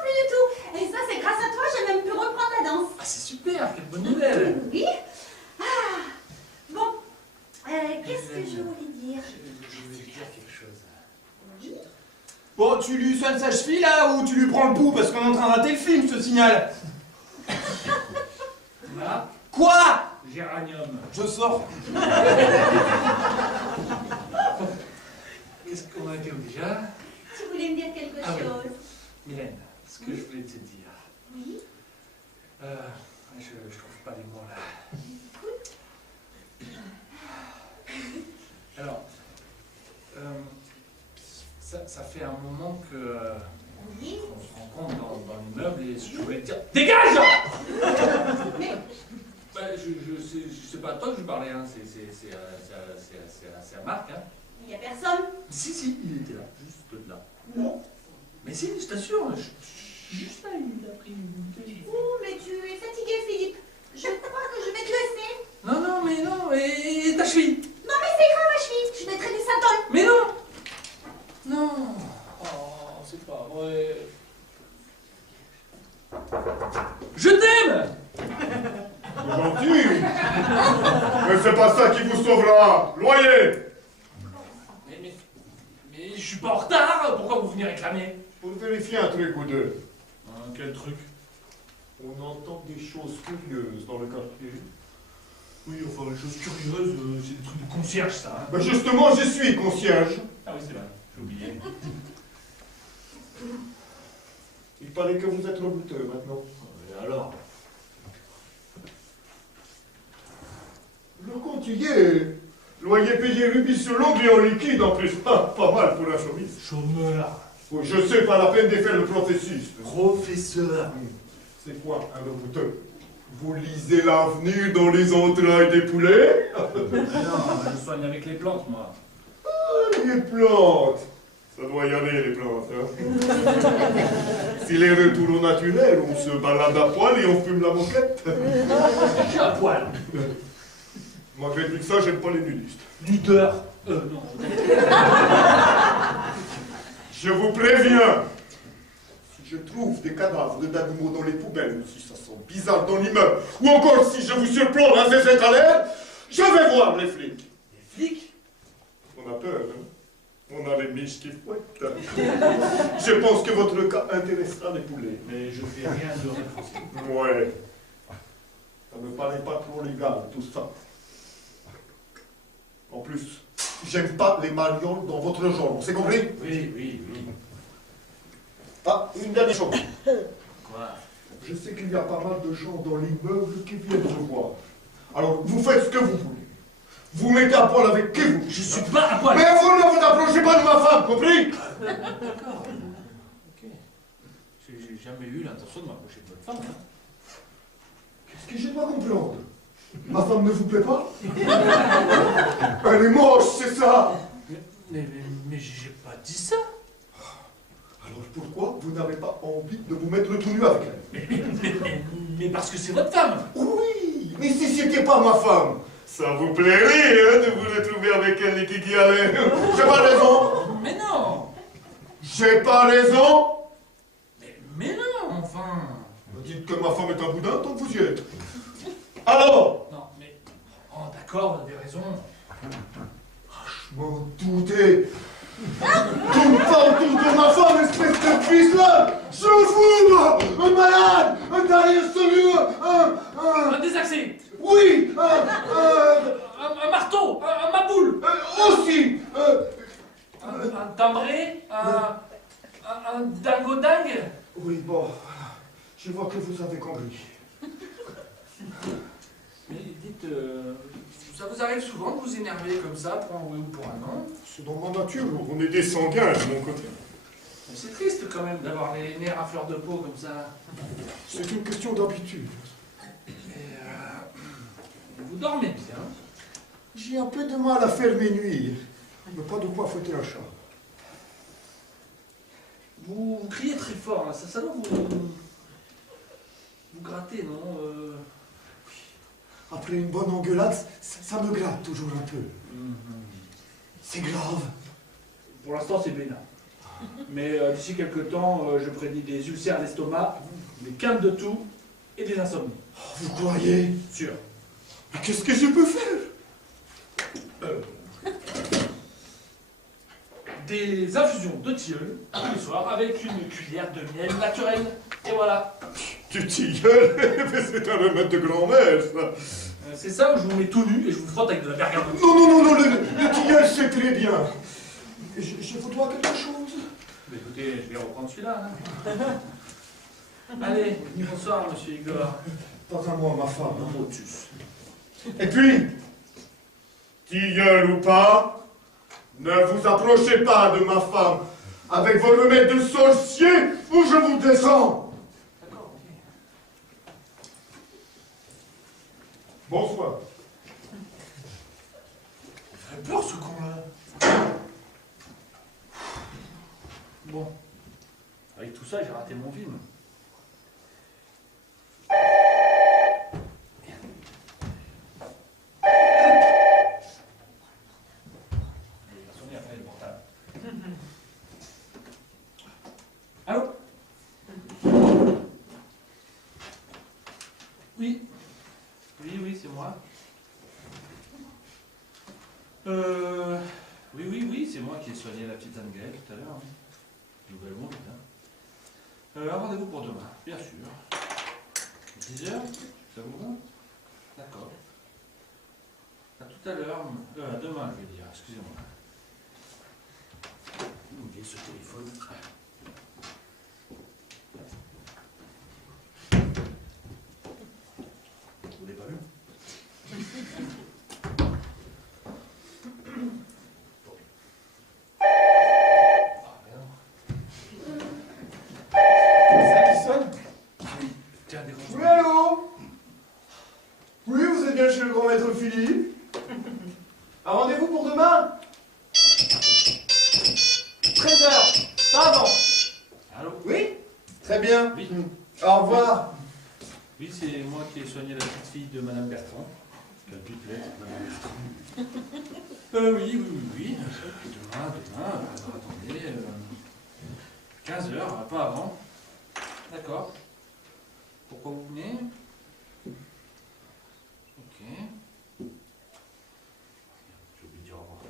plus du tout. Et ça, c'est grâce à toi, j'ai même pu reprendre la danse. Ah, c'est super, quelle bonne nouvelle. Oui. Ah. Bon, qu'est-ce que je voulais dire? Je voulais dire quelque chose. Oui. Bon, tu lui soignes sa cheville là ou tu lui prends le pouls parce qu'on est en train de rater le film, je te signale. Là, Quoi? géranium. Je sors. Qu'est-ce qu'on a dit déjà? Tu voulais me dire quelque Ah oui. chose? Mylène, ce que je voulais te dire. Oui. Je trouve pas les mots là. Alors, ça fait un moment que Oui. on se rencontre dans l'immeuble et je voulais te dire dégage. Mais Bah, je sais pas à toi que je parlais, hein. C'est à Marc, hein. il n'y a personne. Si, il était là, juste là. Non. Mais si, je t'assure, juste là, il a pris une bouteille. Oh, mais tu es fatigué, Philippe. Je crois que je vais te laisser. Non, mais non, et ta cheville? Non, mais c'est grave, ma cheville. Je mettrai du synthol. Mais non! Non! Oh, c'est pas vrai. Je t'aime! C'est gentil. Mais c'est pas ça qui vous sauvera. Loyer. Mais je suis pas en retard, pourquoi vous venez réclamer? Pour vérifier un truc ou deux. Quel truc? On entend des choses curieuses dans le quartier. Oui, enfin, les choses curieuses, c'est des trucs de concierge, ça. Hein. Ben justement, je suis concierge. Ah oui, c'est vrai, j'ai oublié. Il paraît que vous êtes rebouteux maintenant. Et alors? Le compte y est. Loyer payé rubis sur l'ongle et en liquide en plus. Ah, pas mal pour la chemise. Chômeur. Oh, je sais, pas la peine de faire le processus. Professeur. C'est quoi un rebouteux? Vous lisez l'avenir dans les entrailles des poulets? Non, je soigne avec les plantes, moi. Ah, les plantes. Ça doit y aller, les plantes. Hein. S'il est retour au naturel, on se balade à poil et on fume la moquette. Je suis à poil. Malgré tout ça, j'aime pas les nudistes. Lutteur. Non. Je vous préviens. Si je trouve des cadavres d'animaux dans les poubelles, ou si ça sent bizarre dans l'immeuble, ou encore si je vous surplombe un zézette à l'air, je vais voir les flics. Les flics? On a peur, hein? On a les miches qui fouettent. Je pense que votre cas intéressera les poulets. Mais je fais rien de répréhensible. Ouais. Ça me paraît pas trop légal, tout ça. En plus, j'aime pas les marioles dans votre genre, c'est compris? Oui. Ah, une dernière chose. Quoi? Je sais qu'il y a pas mal de gens dans l'immeuble qui viennent me voir. Alors, vous faites ce que vous voulez. Vous mettez à poil avec qui vous? Je suis pas à poil. Mais vous ne vous approchez pas de ma femme, compris? D'accord. Ok. J'ai jamais eu l'intention de m'approcher de votre femme. Hein. Qu'est-ce que j'ai pas comprendre? Ma femme ne vous plaît pas? Elle est moche, c'est ça? Mais j'ai pas dit ça. Alors pourquoi vous n'avez pas envie de vous mettre tout nu avec elle? Mais parce que c'est votre femme. Oui, mais si c'était pas ma femme, ça vous plairait hein, de vous retrouver avec elle et qui allait. J'ai pas raison? Mais non. J'ai pas raison? Mais non, enfin. Vous dites que ma femme est un boudin tant que vous y êtes. Alors? Non, mais... Oh, d'accord, vous avez raison. Je m'en doutais. Tu me parles autour de ma femme, espèce de fils-là. Je fous, moi. Un malade, un derrière celui, Un désaxé. Oui, Un marteau, un maboule. Aussi Je vois que vous avez compris. Mais dites, ça vous arrive souvent de vous énerver comme ça pour un oui ou pour un non? C'est dans ma nature, on est des sanguins de mon côté. Mais c'est triste quand même d'avoir les nerfs à fleur de peau comme ça. C'est une question d'habitude. Et vous dormez bien. J'ai un peu de mal à faire mes nuits, mais pas de quoi fouetter un chat. Vous criez très fort, hein. Ça doit vous gratter, non? Après une bonne engueulade, ça me gratte toujours un peu. C'est grave. Pour l'instant, c'est bénin. Mais d'ici quelques temps, je prédis des ulcères d'estomac, des quintes de toux et des insomnies. Oh, vous croyez? Sûr. Mais qu'est-ce que je peux faire? Des infusions de tilleul tous les soirs avec une cuillère de miel naturel. Et voilà. Du tilleul? Mais c'est un remède de grand-mère, ça. C'est ça où je vous mets tout nu et je vous frotte avec de la bergamote. Non, le tilleul, c'est très bien. Je vous dois quelque chose? Mais écoutez, je vais reprendre celui-là. Hein. Allez, bonsoir, monsieur Igor. Pas à moi, ma femme. Motus. Et puis, tilleul ou pas, ne vous approchez pas de ma femme avec vos remèdes de sorcier ou je vous descends. D'accord, ok. Bonsoir. Il ferait peur ce con-là. Bon. Avec tout ça, j'ai raté mon film. Allô? Oui. Oui, c'est moi. Oui, c'est moi qui ai soigné la petite Anne-Gaëlle tout à l'heure. Hein. Nouvellement, putain. Rendez-vous pour demain, bien sûr. 10 heures, ça vous va? D'accord. À tout à l'heure. À demain, je vais dire, excusez-moi. Oubliez ce téléphone. Vous l'avez pas vu? Oui, allô? Oui, vous êtes bien chez le grand maître Philippe? Un rendez-vous pour demain? 13h, pas avant. Allô? Oui? Très bien. Oui. Au revoir. Oui, c'est moi qui ai soigné la petite fille de Madame Bertrand. Quelle pipelette, Madame Bertrand. Oui. Demain. Alors, attendez. 15h, pas avant. D'accord. Pourquoi vous venez? Ok. J'ai oublié de dire au revoir.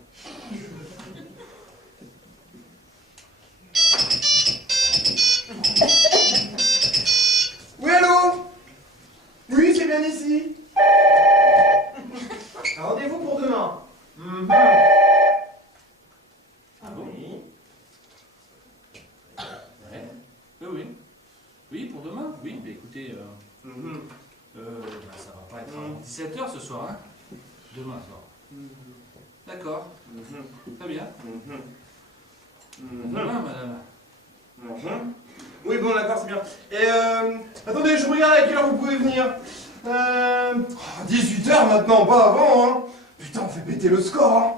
Oui, allô? Oui, c'est bien ici. Un rendez-vous pour demain. Ah bon? Oui. Ouais. Oui. Oui, pour demain? Oui, mais écoutez, ça va pas être avant 17h ce soir, hein? Demain soir. D'accord. Très bien. Demain, madame. Oui, bon, d'accord, c'est bien. Et attendez, je regarde à quelle heure vous pouvez venir. 18h maintenant, pas avant, hein. Putain, on fait péter le score, hein.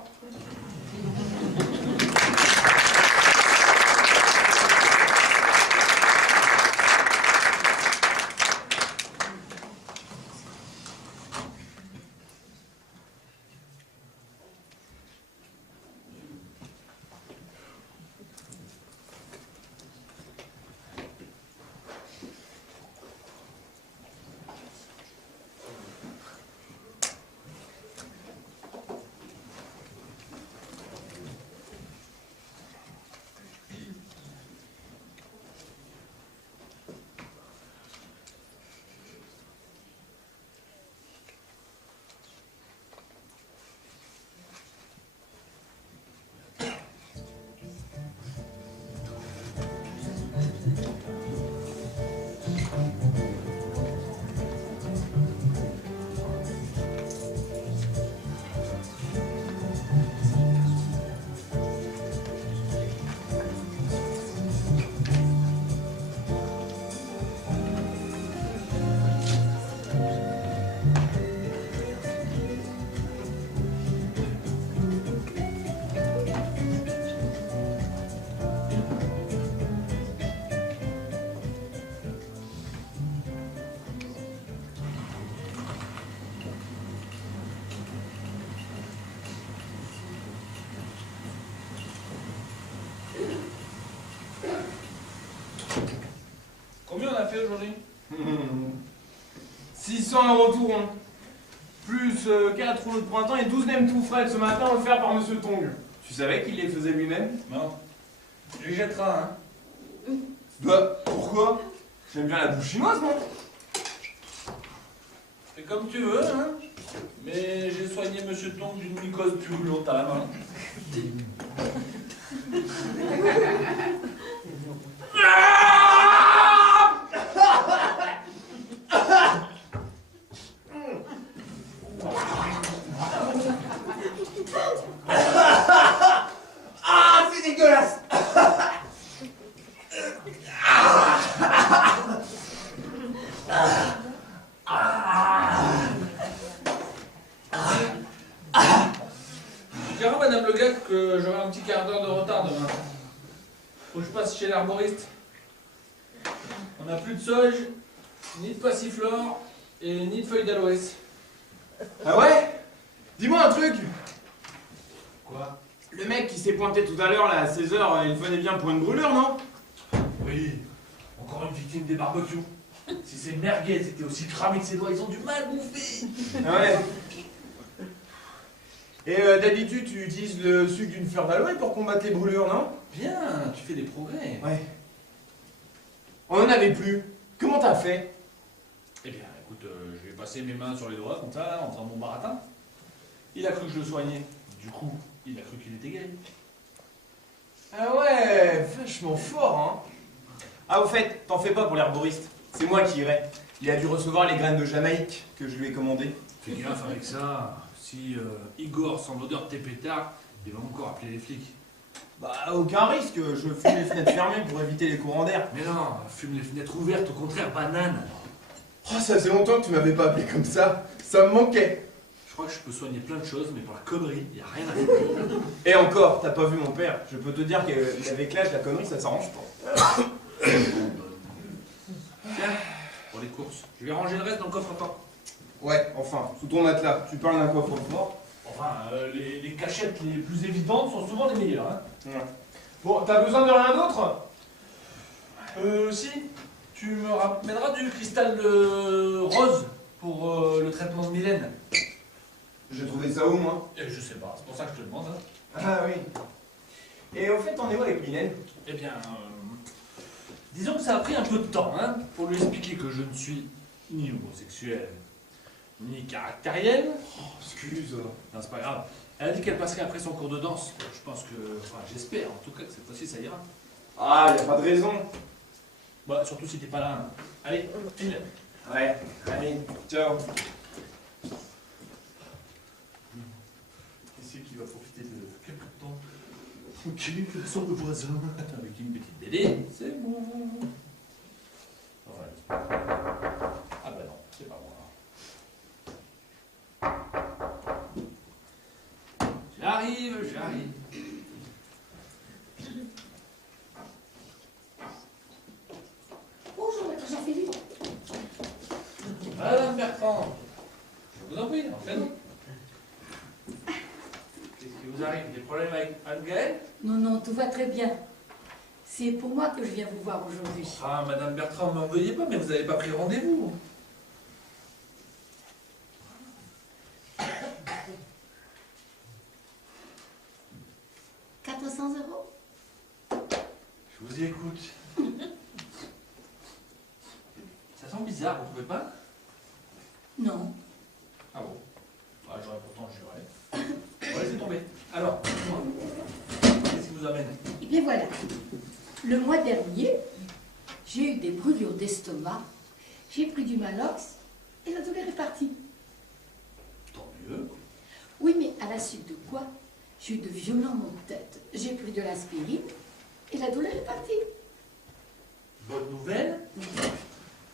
fait aujourd'hui? 600 € tout rond. Plus 4 rouleaux de printemps et 12 nems tout frais ce matin offerts par Monsieur Tong. Tu savais qu'il les faisait lui-même? Non. Tu les jetteras, hein? Bah, pourquoi? J'aime bien la bouffe chinoise, moi. Fais comme tu veux, hein? Mais j'ai soigné Monsieur Tong d'une mycose purulente à la main. Ah, c'est dégueulasse. Je dirais à Madame Le Gars que j'aurai un petit quart d'heure de retard demain. Faut que je passe chez l'arboriste. On n'a plus de sauge, ni de passiflore, et ni de feuilles d'aloès. Ah ouais? Dis-moi un truc. Quoi? Le mec qui s'est pointé tout à l'heure, là, à 16h, il venait bien pour une brûlure, non? Oui, encore une victime des barbecues. Si ces merguez étaient aussi cramés que ses doigts, ils ont du mal bouffer. Ah ouais. Et d'habitude, tu utilises le sucre d'une fleur d'aloe pour combattre les brûlures, non? Bien, tu fais des progrès. Ouais. On en avait plus. Comment t'as fait? Eh bien, écoute, je vais passer mes mains sur les doigts, comme ça, là, en faisant mon baratin. Il a cru que je le soignais. Du coup, il a cru qu'il était guéri. Ah ouais, vachement fort, hein. Ah, au fait, t'en fais pas pour l'herboriste. C'est moi qui irai. Il a dû recevoir les graines de Jamaïque que je lui ai commandées. Fais gaffe avec ça. Si Igor sent l'odeur de tes pétards, il va encore appeler les flics. Bah, aucun risque. Je fume les fenêtres fermées pour éviter les courants d'air. Mais non, fume les fenêtres ouvertes, au contraire, banane. Oh, ça fait longtemps que tu m'avais pas appelé comme ça. Ça me manquait. Je crois que je peux soigner plein de choses, mais pour la connerie, il n'y a rien à faire. Et encore, t'as pas vu mon père. Je peux te dire qu'avec l'âge, la connerie, ça s'arrange pas. Tiens, pour les courses. Je vais ranger le reste dans le coffre-fort. Ouais, enfin, sous ton matelas. Tu parles d'un coffre-fort. Enfin, les cachettes les plus évidentes sont souvent les meilleures. Hein. Ouais. Bon, t'as besoin de rien d'autre? Si, tu me ramèneras du cristal rose pour le traitement de Mylène. J'ai trouvé ça où, moi? Je sais pas, c'est pour ça que je te demande. Hein. Ah oui. Et au fait, t'en es où avec Mylène? Eh bien, disons que ça a pris un peu de temps, hein, pour lui expliquer que je ne suis ni homosexuel, ni caractériel. Oh, excuse. Non, c'est pas grave. Elle a dit qu'elle passerait après son cours de danse. Je pense que, enfin, j'espère en tout cas que cette fois-ci ça ira. Ah, y a pas de raison. Bah, surtout si t'es pas là. Hein. Allez, file. Ouais, allez, ciao. Qui c'est qui va profiter de quelques temps? Qui sont le voisin avec une petite BD? C'est moi. Enfin, ah bah non, c'est pas moi. J'arrive. Bonjour, maître Jean-Philippe. Madame Bertrand, je vous en prie, enfin. Qu'est-ce qui vous arrive? Des problèmes avec Anne-Gaëlle? Non, tout va très bien. C'est pour moi que je viens vous voir aujourd'hui. Ah, Madame Bertrand, m'en veuillez pas, mais vous n'avez pas pris rendez-vous. €400. 400 €? Je vous écoute. Ça sent bizarre, vous trouvez pas? Non. Ah bon? Ah, j'aurais pourtant juré. Bon, laissez tomber. Alors, dites-moi, qu'est-ce qui vous amène? Eh bien voilà. Le mois dernier, j'ai eu des brûlures d'estomac, j'ai pris du Malox et la douleur est partie. Tant mieux. Oui, mais à la suite de quoi, j'ai eu de violents maux de tête. J'ai pris de l'aspirine et la douleur est partie. Bonne nouvelle?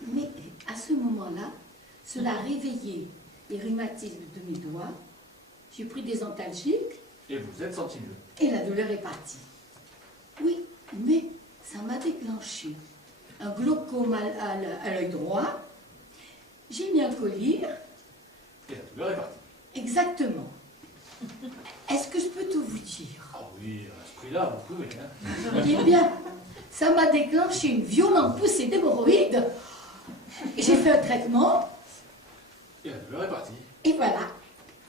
Mais à ce moment-là, cela a réveillé les rhumatismes de mes doigts. J'ai pris des antalgiques Et vous êtes senti mieux. et la douleur est partie. Oui, mais ça m'a déclenché un glaucome à l'œil droit. J'ai mis un collier. Et la douleur est partie. Exactement. Est-ce que je peux tout vous dire? Ah oui, à ce prix-là, vous pouvez. Hein. Eh bien, Ça m'a déclenché une violente poussée d'hémorroïdes. J'ai fait un traitement. Et la douleur est partie. Et voilà.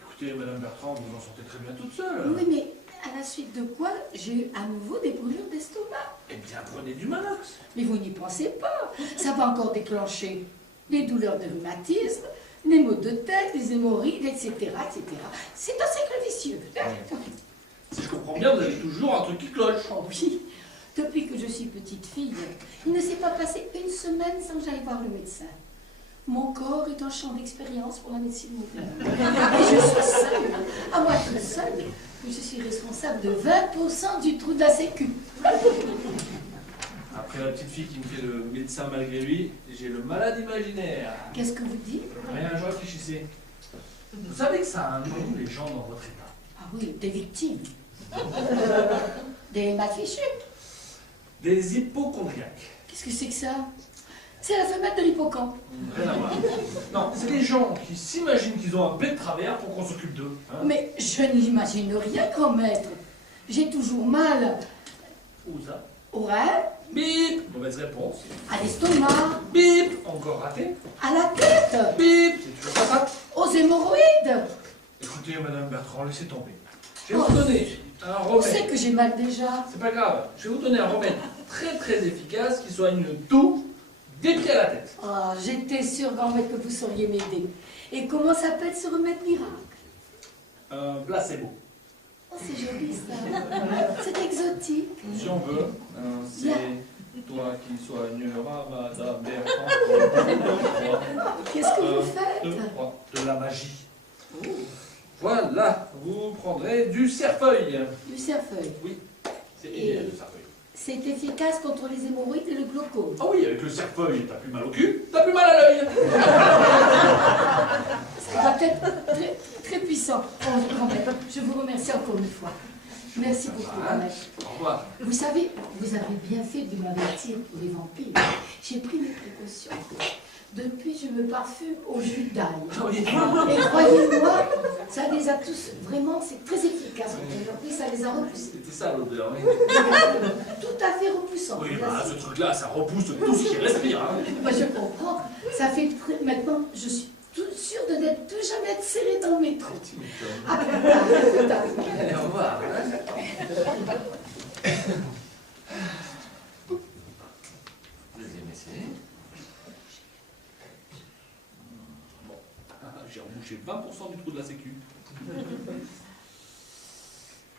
Écoutez, Madame Bertrand, vous en sortez très bien toute seule. Oui, mais à la suite de quoi, j'ai eu à nouveau des brûlures d'estomac. Eh bien, prenez du Malox. Mais vous n'y pensez pas. Ça va encore déclencher des douleurs de rhumatisme, des maux de tête, des hémorroïdes, etc., etc. C'est un cercle vicieux. Si je comprends bien, vous avez toujours un truc qui cloche. Oh oui, depuis que je suis petite fille, il ne s'est pas passé une semaine sans que j'aille voir le médecin. Mon corps est un champ d'expérience pour la médecine moderne. Et je suis seule, à moi toute seule, que je suis responsable de 20% du trou de la sécu. Après la petite fille qui me fait le médecin malgré lui, j'ai le malade imaginaire. Qu'est-ce que vous dites? Rien, je réfléchissais. Vous savez que ça a un nom, les gens dans votre état. Ah oui, des victimes. Des mal fichus. Des hypochondriaques. Qu'est-ce que c'est que ça? C'est la femelle de l'hippocampe. Rien à voir. Non, c'est les gens qui s'imaginent qu'ils ont un blé de travers pour qu'on s'occupe d'eux. Hein. Mais je ne l'imagine rien, grand maître. J'ai toujours mal Où ça? au rein, Bip. Mauvaise réponse. à l'estomac, Bip. Encore raté. à la tête, Bip. C'est toujours pas ça. aux hémorroïdes. Écoutez, Madame Bertrand, laissez tomber. Je vais vous donner un On sait remède. que j'ai mal déjà. C'est pas grave. Je vais vous donner un remède très très efficace qui soigne tout des pieds à la tête. Ah, j'étais sûre, grand maître, que vous sauriez m'aider. Et comment s'appelle ce remède miracle? Un placebo. Oh, c'est joli ça. C'est exotique. Si on veut, c'est toi qui soigneras Madame Bertrand. Qu'est-ce que vous 1, faites? 2, 3, de la magie. Voilà, vous prendrez du cerfeuil. Du cerfeuil. Oui, c'est Et- idéal le cerfeuil. C'est efficace contre les hémorroïdes et le glaucome. Ah oui, avec le cerfeuil, t'as plus mal au cul, t'as plus mal à l'œil. Ça va être très, très puissant. Oh, grand maître, je vous remercie encore une fois. Merci beaucoup, grand maître. Au revoir. Vous savez, vous avez bien fait de m'avertir pour les vampires. J'ai pris mes précautions. Depuis, je me parfume au jus d'ail. Ah oui. Et croyez-moi, ça les a tous, vraiment, c'est très efficace. Aujourd'hui, ça les a repoussés. C'était ça l'odeur, oui. Tout à fait repoussant. Oui, bah ce truc-là, ça repousse tout ce qui respire. Hein. Moi, je comprends. Ça fait très... Maintenant, je suis toute sûre de n'être plus jamais être serrée dans le métro. Tu m'étonnes. Ah, tout à fait. Allez, au revoir. Deuxième essai. Bon, j'ai embouché 20% du trou de la sécu.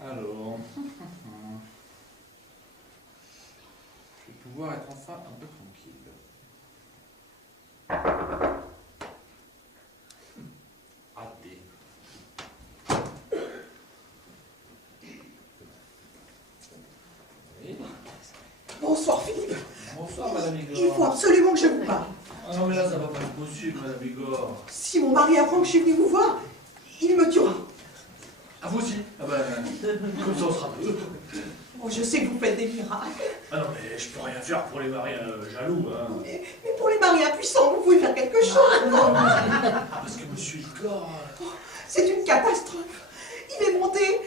Alors, je vais pouvoir être enfin un peu tranquille. Raté. Oui. Bonsoir Philippe. Bonsoir, Madame Il Igor. faut absolument que je vous parle. Ah non, mais là, ça va pas être possible, Madame Igor. Si mon mari apprend que je suis venue vous voir, il me tuera. Ah, vous aussi? Ah ben, comme ça, on sera deux. Oh, je sais que vous faites des miracles. Ah non, mais je peux rien faire pour les maris jaloux, hein. Mais pour les maris impuissants, vous pouvez faire quelque chose. Ah, parce que Monsieur Igor... C'est une catastrophe. Il est monté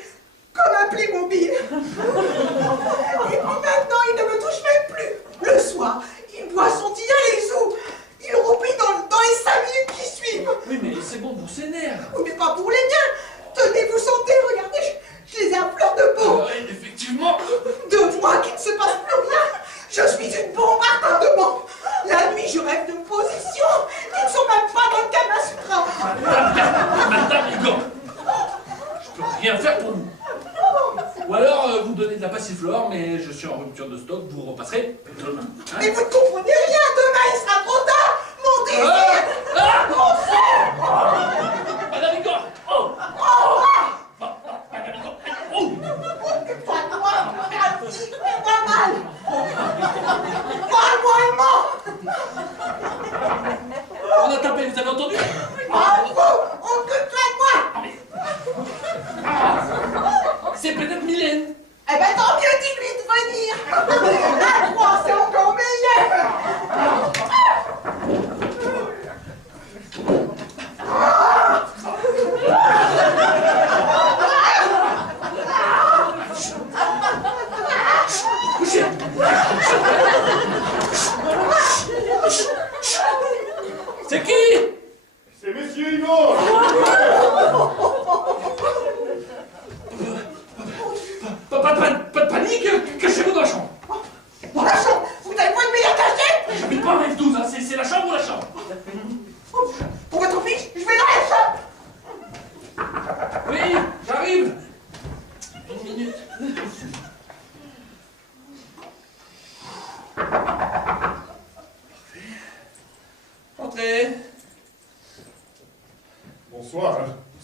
comme un Playmobil. Et puis maintenant, il ne me touche même plus. Le soir, il boit son Dialysou. Il roupille dans les 5 minutes qui suivent. Oui, mais c'est bon pour ses nerfs. Oui, mais pas pour les miens. Tenez, vous sentez, regardez, je les ai à fleur de peau. Oui, effectivement. 2 mois qu'il ne se passe plus rien. Je suis une bombe à retardement. La nuit, je rêve de positions qui ne sont même pas dans le Kama Sutra. Madame Igor, je peux rien faire pour vous. Ou alors, vous donnez de la passiflore, mais je suis en rupture de stock, vous repasserez demain. Hein. Mais vous ne comprenez rien. Demain, il sera trop tard. Mon désir. Mon frère. Madame Igor. Oh. Madame Igor. Oh. Occupe-toi de moi, mon ami. Fais-moi mal. Parle-moi allemand. On a tapé, vous avez entendu? Parle-vous. Occupe-toi de moi. C'est peut-être Mylène. Eh ben tant mieux, dis-lui de venir. À 3, c'est encore meilleur. Couchez.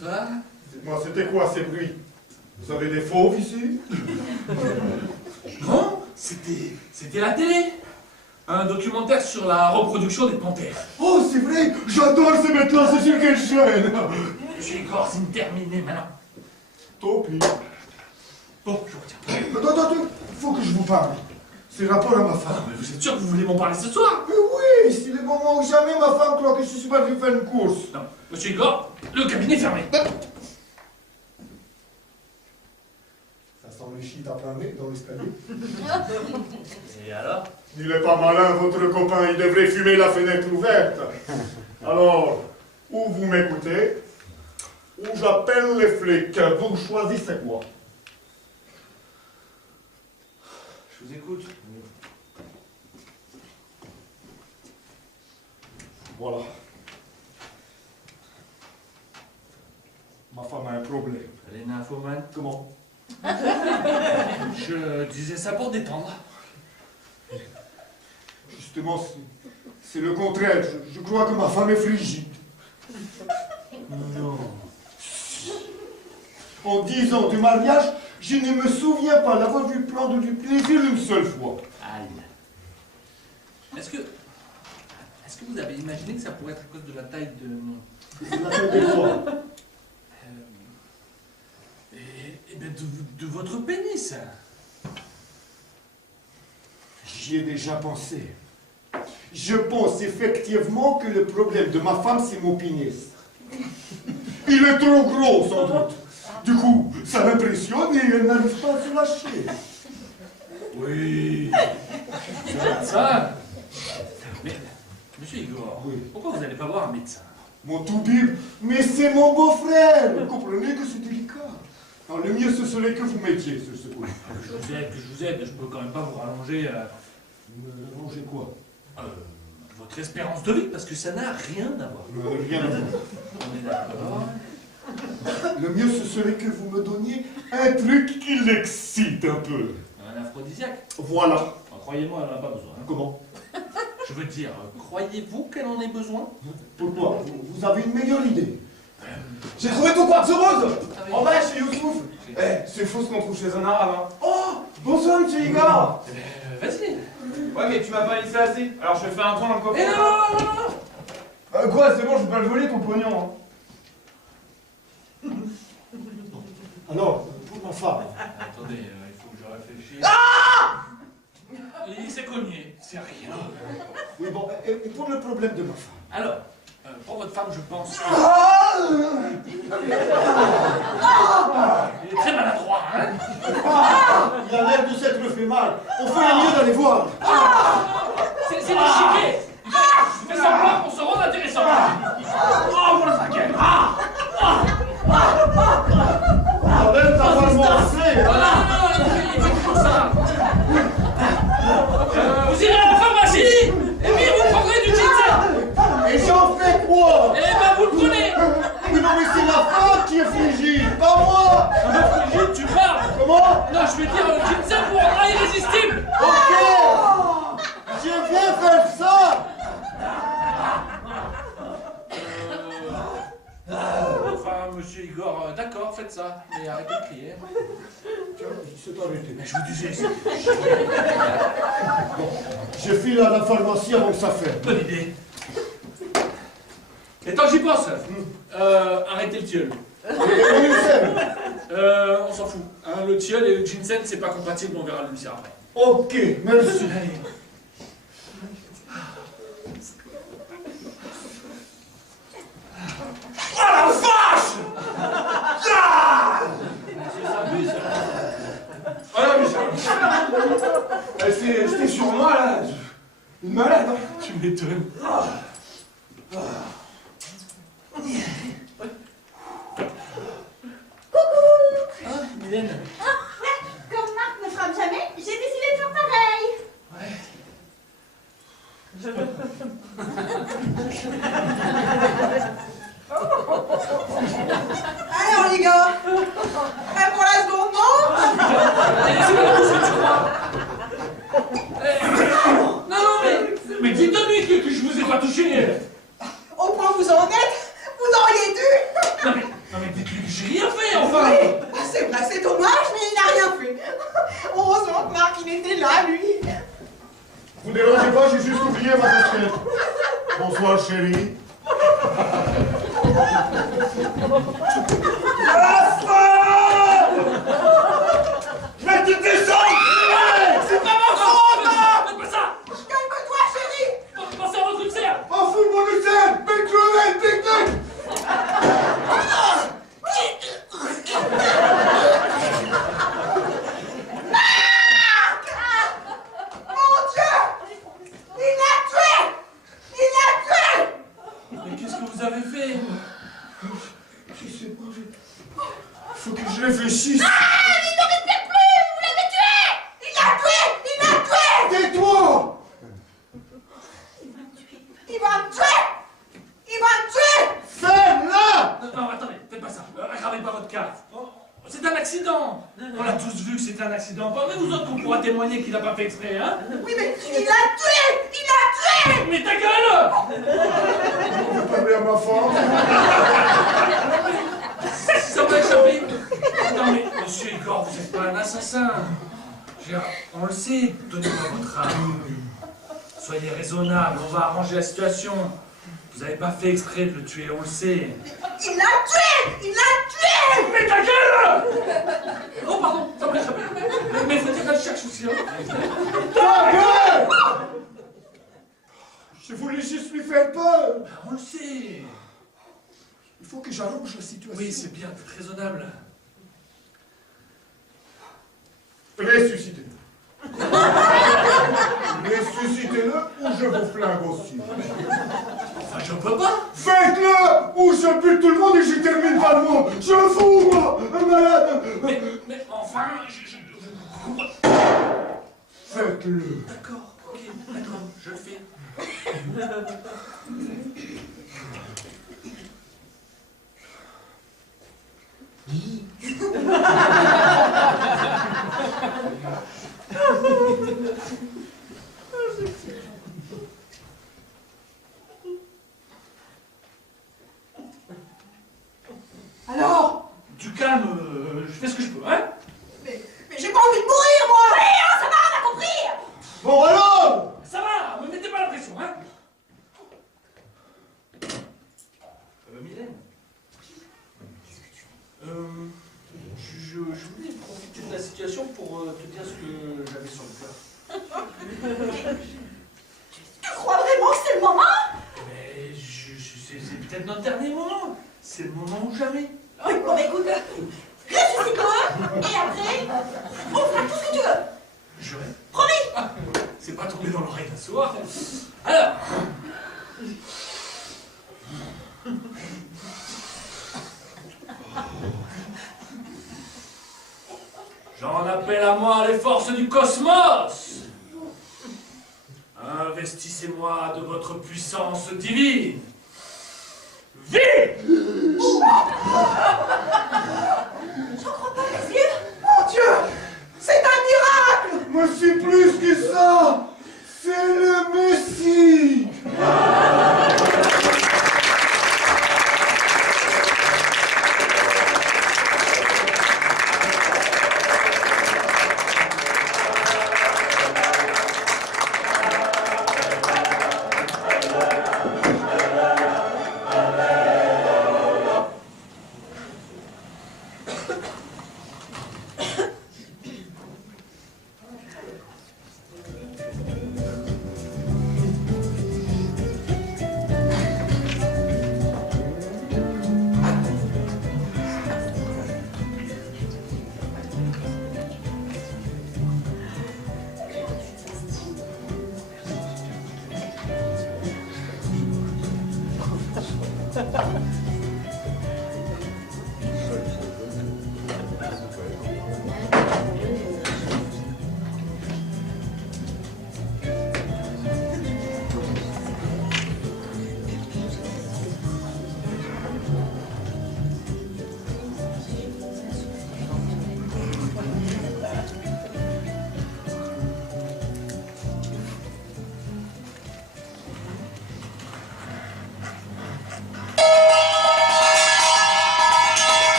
Ça? Dites-moi, c'était quoi ces bruits? Vous avez des fauves ici? Non, c'était la télé. Un documentaire sur la reproduction des panthères. Oh, c'est vrai! J'adore ce mec-là, c'est sur quelle chaîne? Monsieur Igor, c'est terminé maintenant. Tant pis. Bon, je retiens. Attends, il faut que je vous parle. C'est rapport à ma femme. Mais vous êtes sûr que vous voulez m'en parler ce soir? Mais oui, c'est le moment où jamais ma femme croit que je suis parti faire une course. Non, monsieur Igor, le cabinet est fermé. Ça sent le shit à plein nez dans l'escalier. Et alors? Il est pas malin, votre copain, il devrait fumer la fenêtre ouverte. Alors, ou vous m'écoutez, ou j'appelle les flics. Vous choisissez quoi? Je vous écoute. Voilà. Ma femme a un problème. Elle est nymphomane. Comment? Je disais ça pour détendre. Justement, c'est le contraire. Je crois que ma femme est frigide. Non. En 10 ans de mariage, je ne me souviens pas l'avoir vu prendre du plaisir une seule fois. Aïe. Est-ce que vous avez imaginé que ça pourrait être à cause de la taille de... C'est la taille de quoi? Eh bien, de votre pénis. J'y ai déjà pensé. Je pense effectivement que le problème de ma femme, c'est mon pénis. Il est trop gros, sans doute. Du coup, ça l'impressionne et elle n'arrive pas à se lâcher. Oui. Ça. Mais, monsieur Igor, Oui. pourquoi vous n'allez pas voir un médecin? Mon toubib, mais c'est mon beau-frère. Vous comprenez que c'est délicat. Alors, le mieux, ce serait que vous mettiez sur ce point. Que je vous aide, je peux quand même pas vous rallonger... Me ranger quoi? Votre espérance de vie, parce que ça n'a rien à voir. Rien à voir. On est d'accord. Le mieux, ce serait que vous me donniez un truc qui l'excite un peu. Un aphrodisiaque. Voilà. Croyez-moi, elle n'en a pas besoin. Comment? Je veux dire, croyez-vous qu'elle en ait besoin? Pourquoi? Vous avez une meilleure idée. J'ai trouvé ton quartz rose! En bas, chez Youssouf! Eh, c'est faux ce qu'on trouve chez un arabe, hein. Oh! Bonsoir, monsieur Igor! Vas-y. Ouais, mais tu m'as pas laissé assez. Alors je vais faire un tour dans le coffre. Eh non. Quoi, c'est bon, je vais pas le voler ton pognon. Hein. Alors, pour ma femme. Attendez, il faut que je réfléchisse. Ah! Il s'est cogné, c'est rien. Oui, bon, et pour le problème de ma femme? Alors, pour votre femme, je pense que... Il est très maladroit, hein? Il a l'air de s'être fait mal. On ferait mieux d'aller voir. C'est des chiquets. Il fait semblant qu'on se rende intéressant. Oh, voilà ça, quel... Ah, même t'as pas le mot assez, hein. Il fait toujours ça. Vous irez à la pharmacie, et puis vous prendrez du ginseng. Et j'en fais quoi? Eh ben, vous le prenez. Mais non, mais c'est la femme qui est frigide, pas moi. Frigide, tu parles. Comment? Non, je veux dire, le ginseng vous rendra irrésistible. Ok. Je viens faire ça. Enfin, monsieur Igor, d'accord, faites ça, mais arrêtez de crier. Tiens, il s'est arrêté. Mais je vous disais, Je file à la pharmacie avant que ça ferme. bonne idée. Et tant que j'y pense, arrêtez le tilleul. Et le ginseng? On s'en fout. Hein, le tilleul et le ginseng, c'est pas compatible, on verra l'ulcère après. Ok, merci. Allez. Oh la vache! Oh non, mais c'était sur moi là. Une malade. Hein. Tu m'étonnes. Mylène. Comme Marc ne frappe jamais, j'ai décidé de faire pareil. Alors les gars, prêt pour la seconde, non? C'est pas tout ce que tu crois. Non, mais dites-lui que je vous ai pas touché. Au point où vous en êtes, vous auriez dû. Non mais Répète-lui que j'ai rien fait, enfin. Oui, c'est vrai, c'est dommage, mais il n'a rien fait. Heureusement que Marc, il était là, lui. Vous dérangez pas, j'ai juste oublié ma casquette. Bonsoir, chérie. Mais tu descends! C'est pas ma faute! Faites pas ça! Calme-toi, chérie. Pensez à votre ulcère! En fous mon ulcère! Big cruel, big duck! Mon Dieu! Il l'a tué! Il l'a tué! Mais qu'est-ce que vous avez fait? Je sais pas, faut que je réfléchisse. Ah, il ne respire plus! Vous l'avez tué! Il l'a tué! Il l'a tué! Tais-toi! Il va me tuer! Il va me tuer! Ferme-la! Non, attendez, faites pas ça. Aggravez pas votre cas. C'est un accident. On a tous vu que c'était un accident. Pas mais vous autres qu'on pourra témoigner qu'il n'a pas fait exprès, hein? Oui, mais il l'a tué! Il l'a tué! Mais ta gueule! Vous parlez à ma femme? Ça m'a échappé. Non mais, monsieur Igor, vous n'êtes pas un assassin. On le sait, donnez-moi votre âme. Soyez raisonnable, on va arranger la situation. Vous n'avez pas fait exprès de le tuer, on le sait. Il l'a tué! Il l'a tué! Mais ta gueule! Oh pardon, ça m'a échappé. Mais faut dire qu'elle cherche aussi, hein. Ta gueule! Je voulais juste lui faire peur. On le sait. Il faut que j'arrange la situation. Oui, c'est bien, t'es raisonnable. Ressuscitez-le. Ressuscitez-le ou je vous flingue aussi. Enfin, je peux pas. Faites-le ou je bute tout le monde et je termine par le monde. Je fous, moi, un malade. Mais enfin, Faites-le. D'accord, ok, d'accord, je le fais. Alors? Du calme, je fais ce que je peux, hein? Mais j'ai pas envie de mourir, moi! Oui, hein, ça va, on a compris! Bon alors. Ça va, me mettez pas la pression, hein? Mylène? Je voulais profiter de la situation pour te dire ce que j'avais sur le cœur. Tu crois vraiment que c'est le moment? Mais c'est peut-être notre dernier moment. C'est le moment ou jamais. Oui, bon, bah écoute, ressuscite-le, et après, on fera tout ce que tu veux. Juré. Promis! C'est pas tombé dans l'oreille d'un soir. Alors. J'en appelle à moi les forces du cosmos. Investissez-moi de votre puissance divine. Vite! J'en crois pas mes yeux! Mon Dieu! C'est un miracle! Mais c'est plus que ça. C'est le Messie.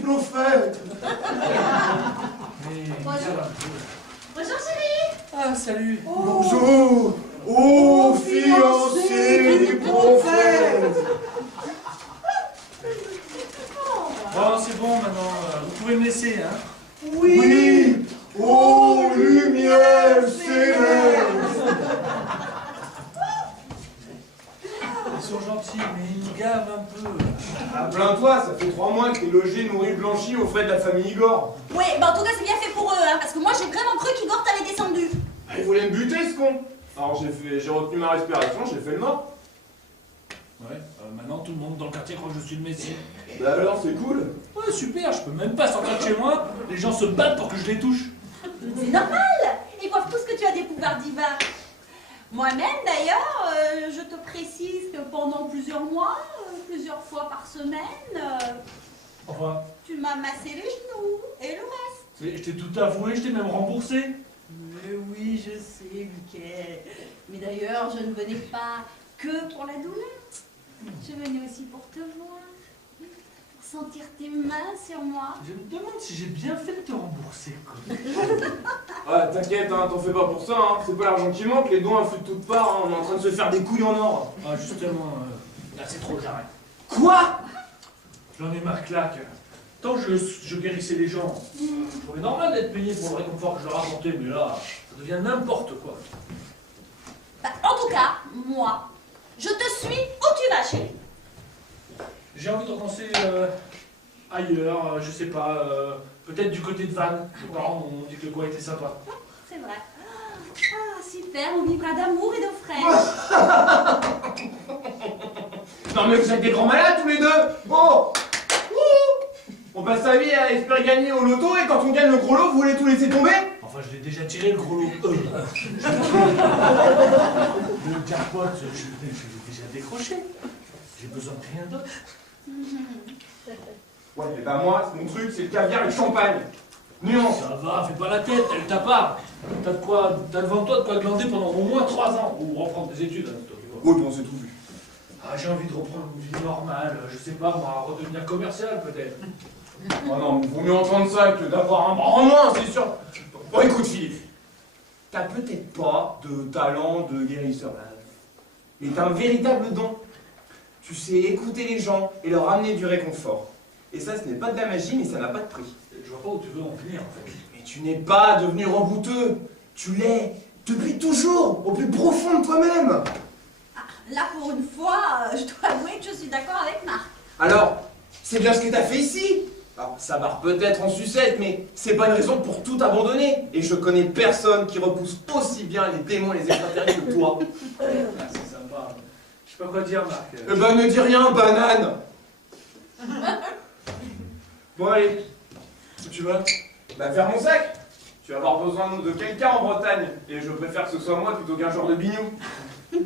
prophète. Mais Bonjour. regarde un peu. Bonjour chérie. Ah, salut. Bonjour, ô fiancé du prophète. Bon, c'est bon maintenant, vous pouvez me laisser, hein. Oui, ô lumière céleste. Ils sont gentils, mais ils me gavent un peu. Ah, plains-toi, ça fait 3 mois que t'es logé, nourri, blanchi aux frais de la famille Igor. Oui, bah en tout cas c'est bien fait pour eux, hein, parce que moi j'ai vraiment cru qu'Igor t'avait descendu. Ah, il voulait me buter ce con. Alors j'ai retenu ma respiration, j'ai fait le mort. Ouais, maintenant tout le monde dans le quartier croit que je suis le messie. Bah alors c'est cool. Ouais, super, je peux même pas sortir de chez moi. Les gens se battent pour que je les touche. C'est normal. Ils voient tous que tu as des pouvoirs divins. Moi-même d'ailleurs, je te précise que pendant plusieurs mois, plusieurs fois par semaine, Enfin, tu m'as massé les genoux et le reste. je t'ai tout avoué, je t'ai même remboursé. Mais oui, je sais, Mickey. Mais d'ailleurs, je ne venais pas que pour la douleur. Je venais aussi pour te voir, pour sentir tes mains sur moi. Je me demande si j'ai bien fait de te rembourser, quoi. Ouais, t'inquiète, hein, t'en fais pas pour ça, hein. C'est pas l'argent qui manque, les dons affluent de toutes parts, hein. On est en train de se faire des couilles en or. Ah, justement, là c'est trop, j'arrête. Quoi? J'en ai marre, claque. Tant que je guérissais les gens, je trouvais normal d'être payé pour le réconfort que je leur apportais, mais là, ça devient n'importe quoi. Bah, en tout cas, moi, je te suis où tu vas, chérie. J'ai envie de recommencer ailleurs, je sais pas, peut-être du côté de Vannes. Mes parents m'ont dit que le coin était sympa. C'est vrai. Ah, super, on vivra d'amour et d'eau fraîche. Non mais vous êtes des grands malades tous les deux. Oh. On passe sa vie à espérer gagner au loto et quand on gagne le gros lot, vous voulez tout laisser tomber? Enfin, je l'ai déjà tiré le gros lot. Le jackpot, je l'ai déjà décroché. J'ai besoin de rien d'autre. Ouais, et bah moi, mon truc, c'est le caviar et le champagne. Nuance. Ça va, fais pas la tête, elle t'a pas. T'as devant toi de quoi glander pendant au moins 3 ans. Ou reprendre des études, hein, toi, tu vois. Oui, bon, c'est tout vu. Ah, j'ai envie de reprendre une vie normale, je sais pas, moi, redevenir commercial peut-être. Oh non, mais vaut mieux entendre ça que d'avoir un bras en moins, c'est sûr. Bon, écoute, Philippe. T'as peut-être pas de talent de guérisseur, mais t'as un véritable don. Tu sais écouter les gens et leur amener du réconfort. Et ça, ce n'est pas de la magie, mais ça n'a pas de prix. Je vois pas où tu veux en venir, en fait. Mais tu n'es pas devenu rebouteux. Tu l'es depuis toujours, au plus profond de toi-même. Ah, là, pour une fois, je dois avouer que je suis d'accord avec Marc. Alors, c'est bien ce que t'as fait ici. Alors, ça barre peut-être en sucette, mais c'est pas une raison pour tout abandonner. Et je connais personne qui repousse aussi bien les démons et les extraterrestres que toi. Ah, c'est sympa. Je sais pas quoi dire, Marc. Eh ben, ne dis rien, banane. Bon, allez. Où tu vas? Bah, vers mon sac. Tu vas avoir besoin de quelqu'un en Bretagne. Et je préfère que ce soit moi plutôt qu'un genre de bignou. Ah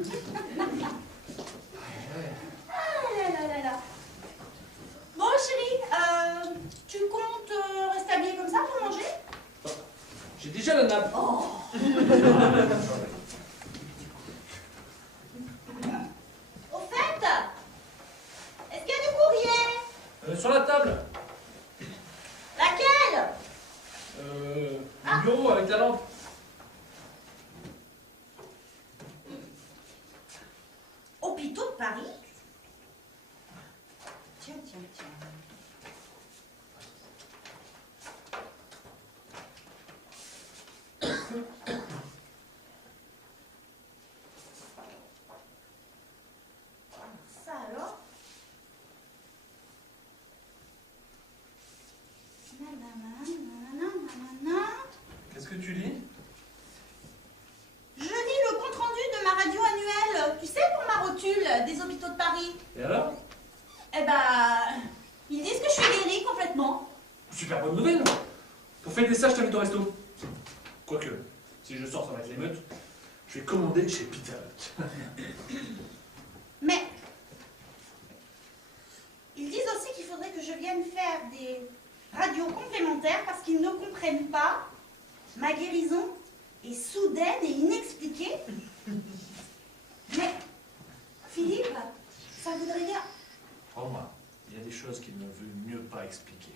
là là là là. Bon, chérie, tu comptes rester habillée comme ça pour manger? J'ai déjà la nappe. Oh. Au fait, est-ce qu'il y a du courrier? Sur la table. Laquelle? Le bureau avec la lampe. Hôpitaux de Paris? Tiens, tiens, tiens. Ça alors? Qu'est-ce que tu lis? Je lis le compte-rendu de ma radio annuelle, tu sais, pour ma rotule des hôpitaux de Paris. Et alors? Eh ben, ils disent que je suis guérie complètement. Super bonne nouvelle. Pour fêter ça, je t'invite au resto. Quoique, si je sors, ça va être l'émeute. Je vais commander chez Pizza Hut. Mais, ils disent aussi qu'il faudrait que je vienne faire des radios complémentaires parce qu'ils ne comprennent pas. Ma guérison est soudaine et inexpliquée. Mais, Philippe, ça voudrait dire... Crois-moi, il y a des choses qu'il ne veut mieux pas expliquer.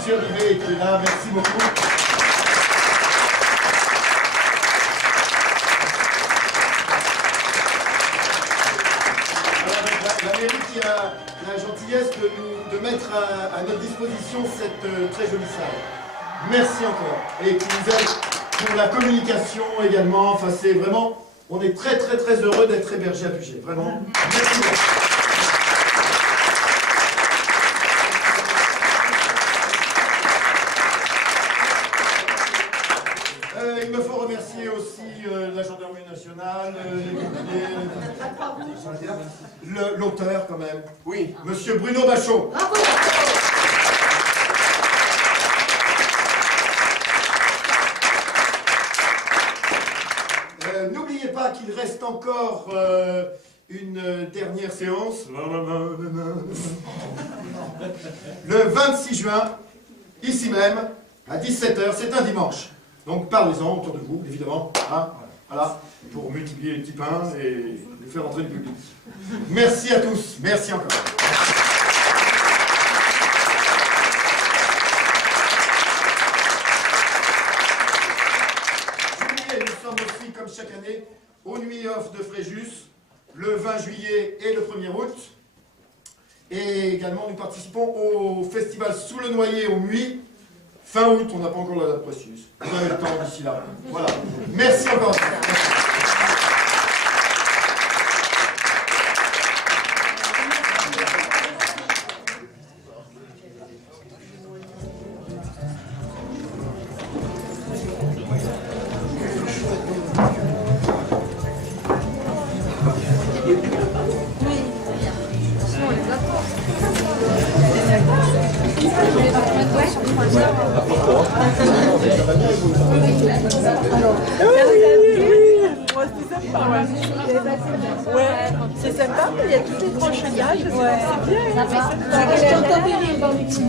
Monsieur Rivet qui est là, merci beaucoup. La mairie qui a la gentillesse de mettre à notre disposition cette très jolie salle. Merci encore. Et qui nous aide pour la communication également. Enfin, c'est vraiment, on est très heureux d'être hébergé à Puget. Vraiment. Merci beaucoup. Il me faut remercier aussi la gendarmerie nationale, l'auteur quand même. Oui, monsieur Bruno Bachot. Bravo. N'oubliez pas qu'il reste encore une dernière séance. Le 26 juin, ici même, à 17 h, c'est un dimanche. Donc parlez-en autour de vous, évidemment, hein, voilà, pour multiplier les petits pains et faire entrer le public. Merci à tous, merci encore. Nous sommes aussi, comme chaque année, aux Nuits Off de Fréjus, le 20 juillet et le 1er août. Et également, nous participons au festival Sous le Noyer au Muy. Fin août, on n'a pas encore la date précise. Vous avez le temps d'ici là. Voilà. Merci encore. C'est sympa, il y a toutes les tranches d'âge, c'est bien. Je t'entends rire dans les coups.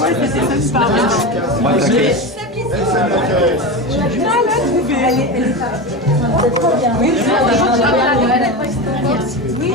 Ouais, c'était sympa. Oui,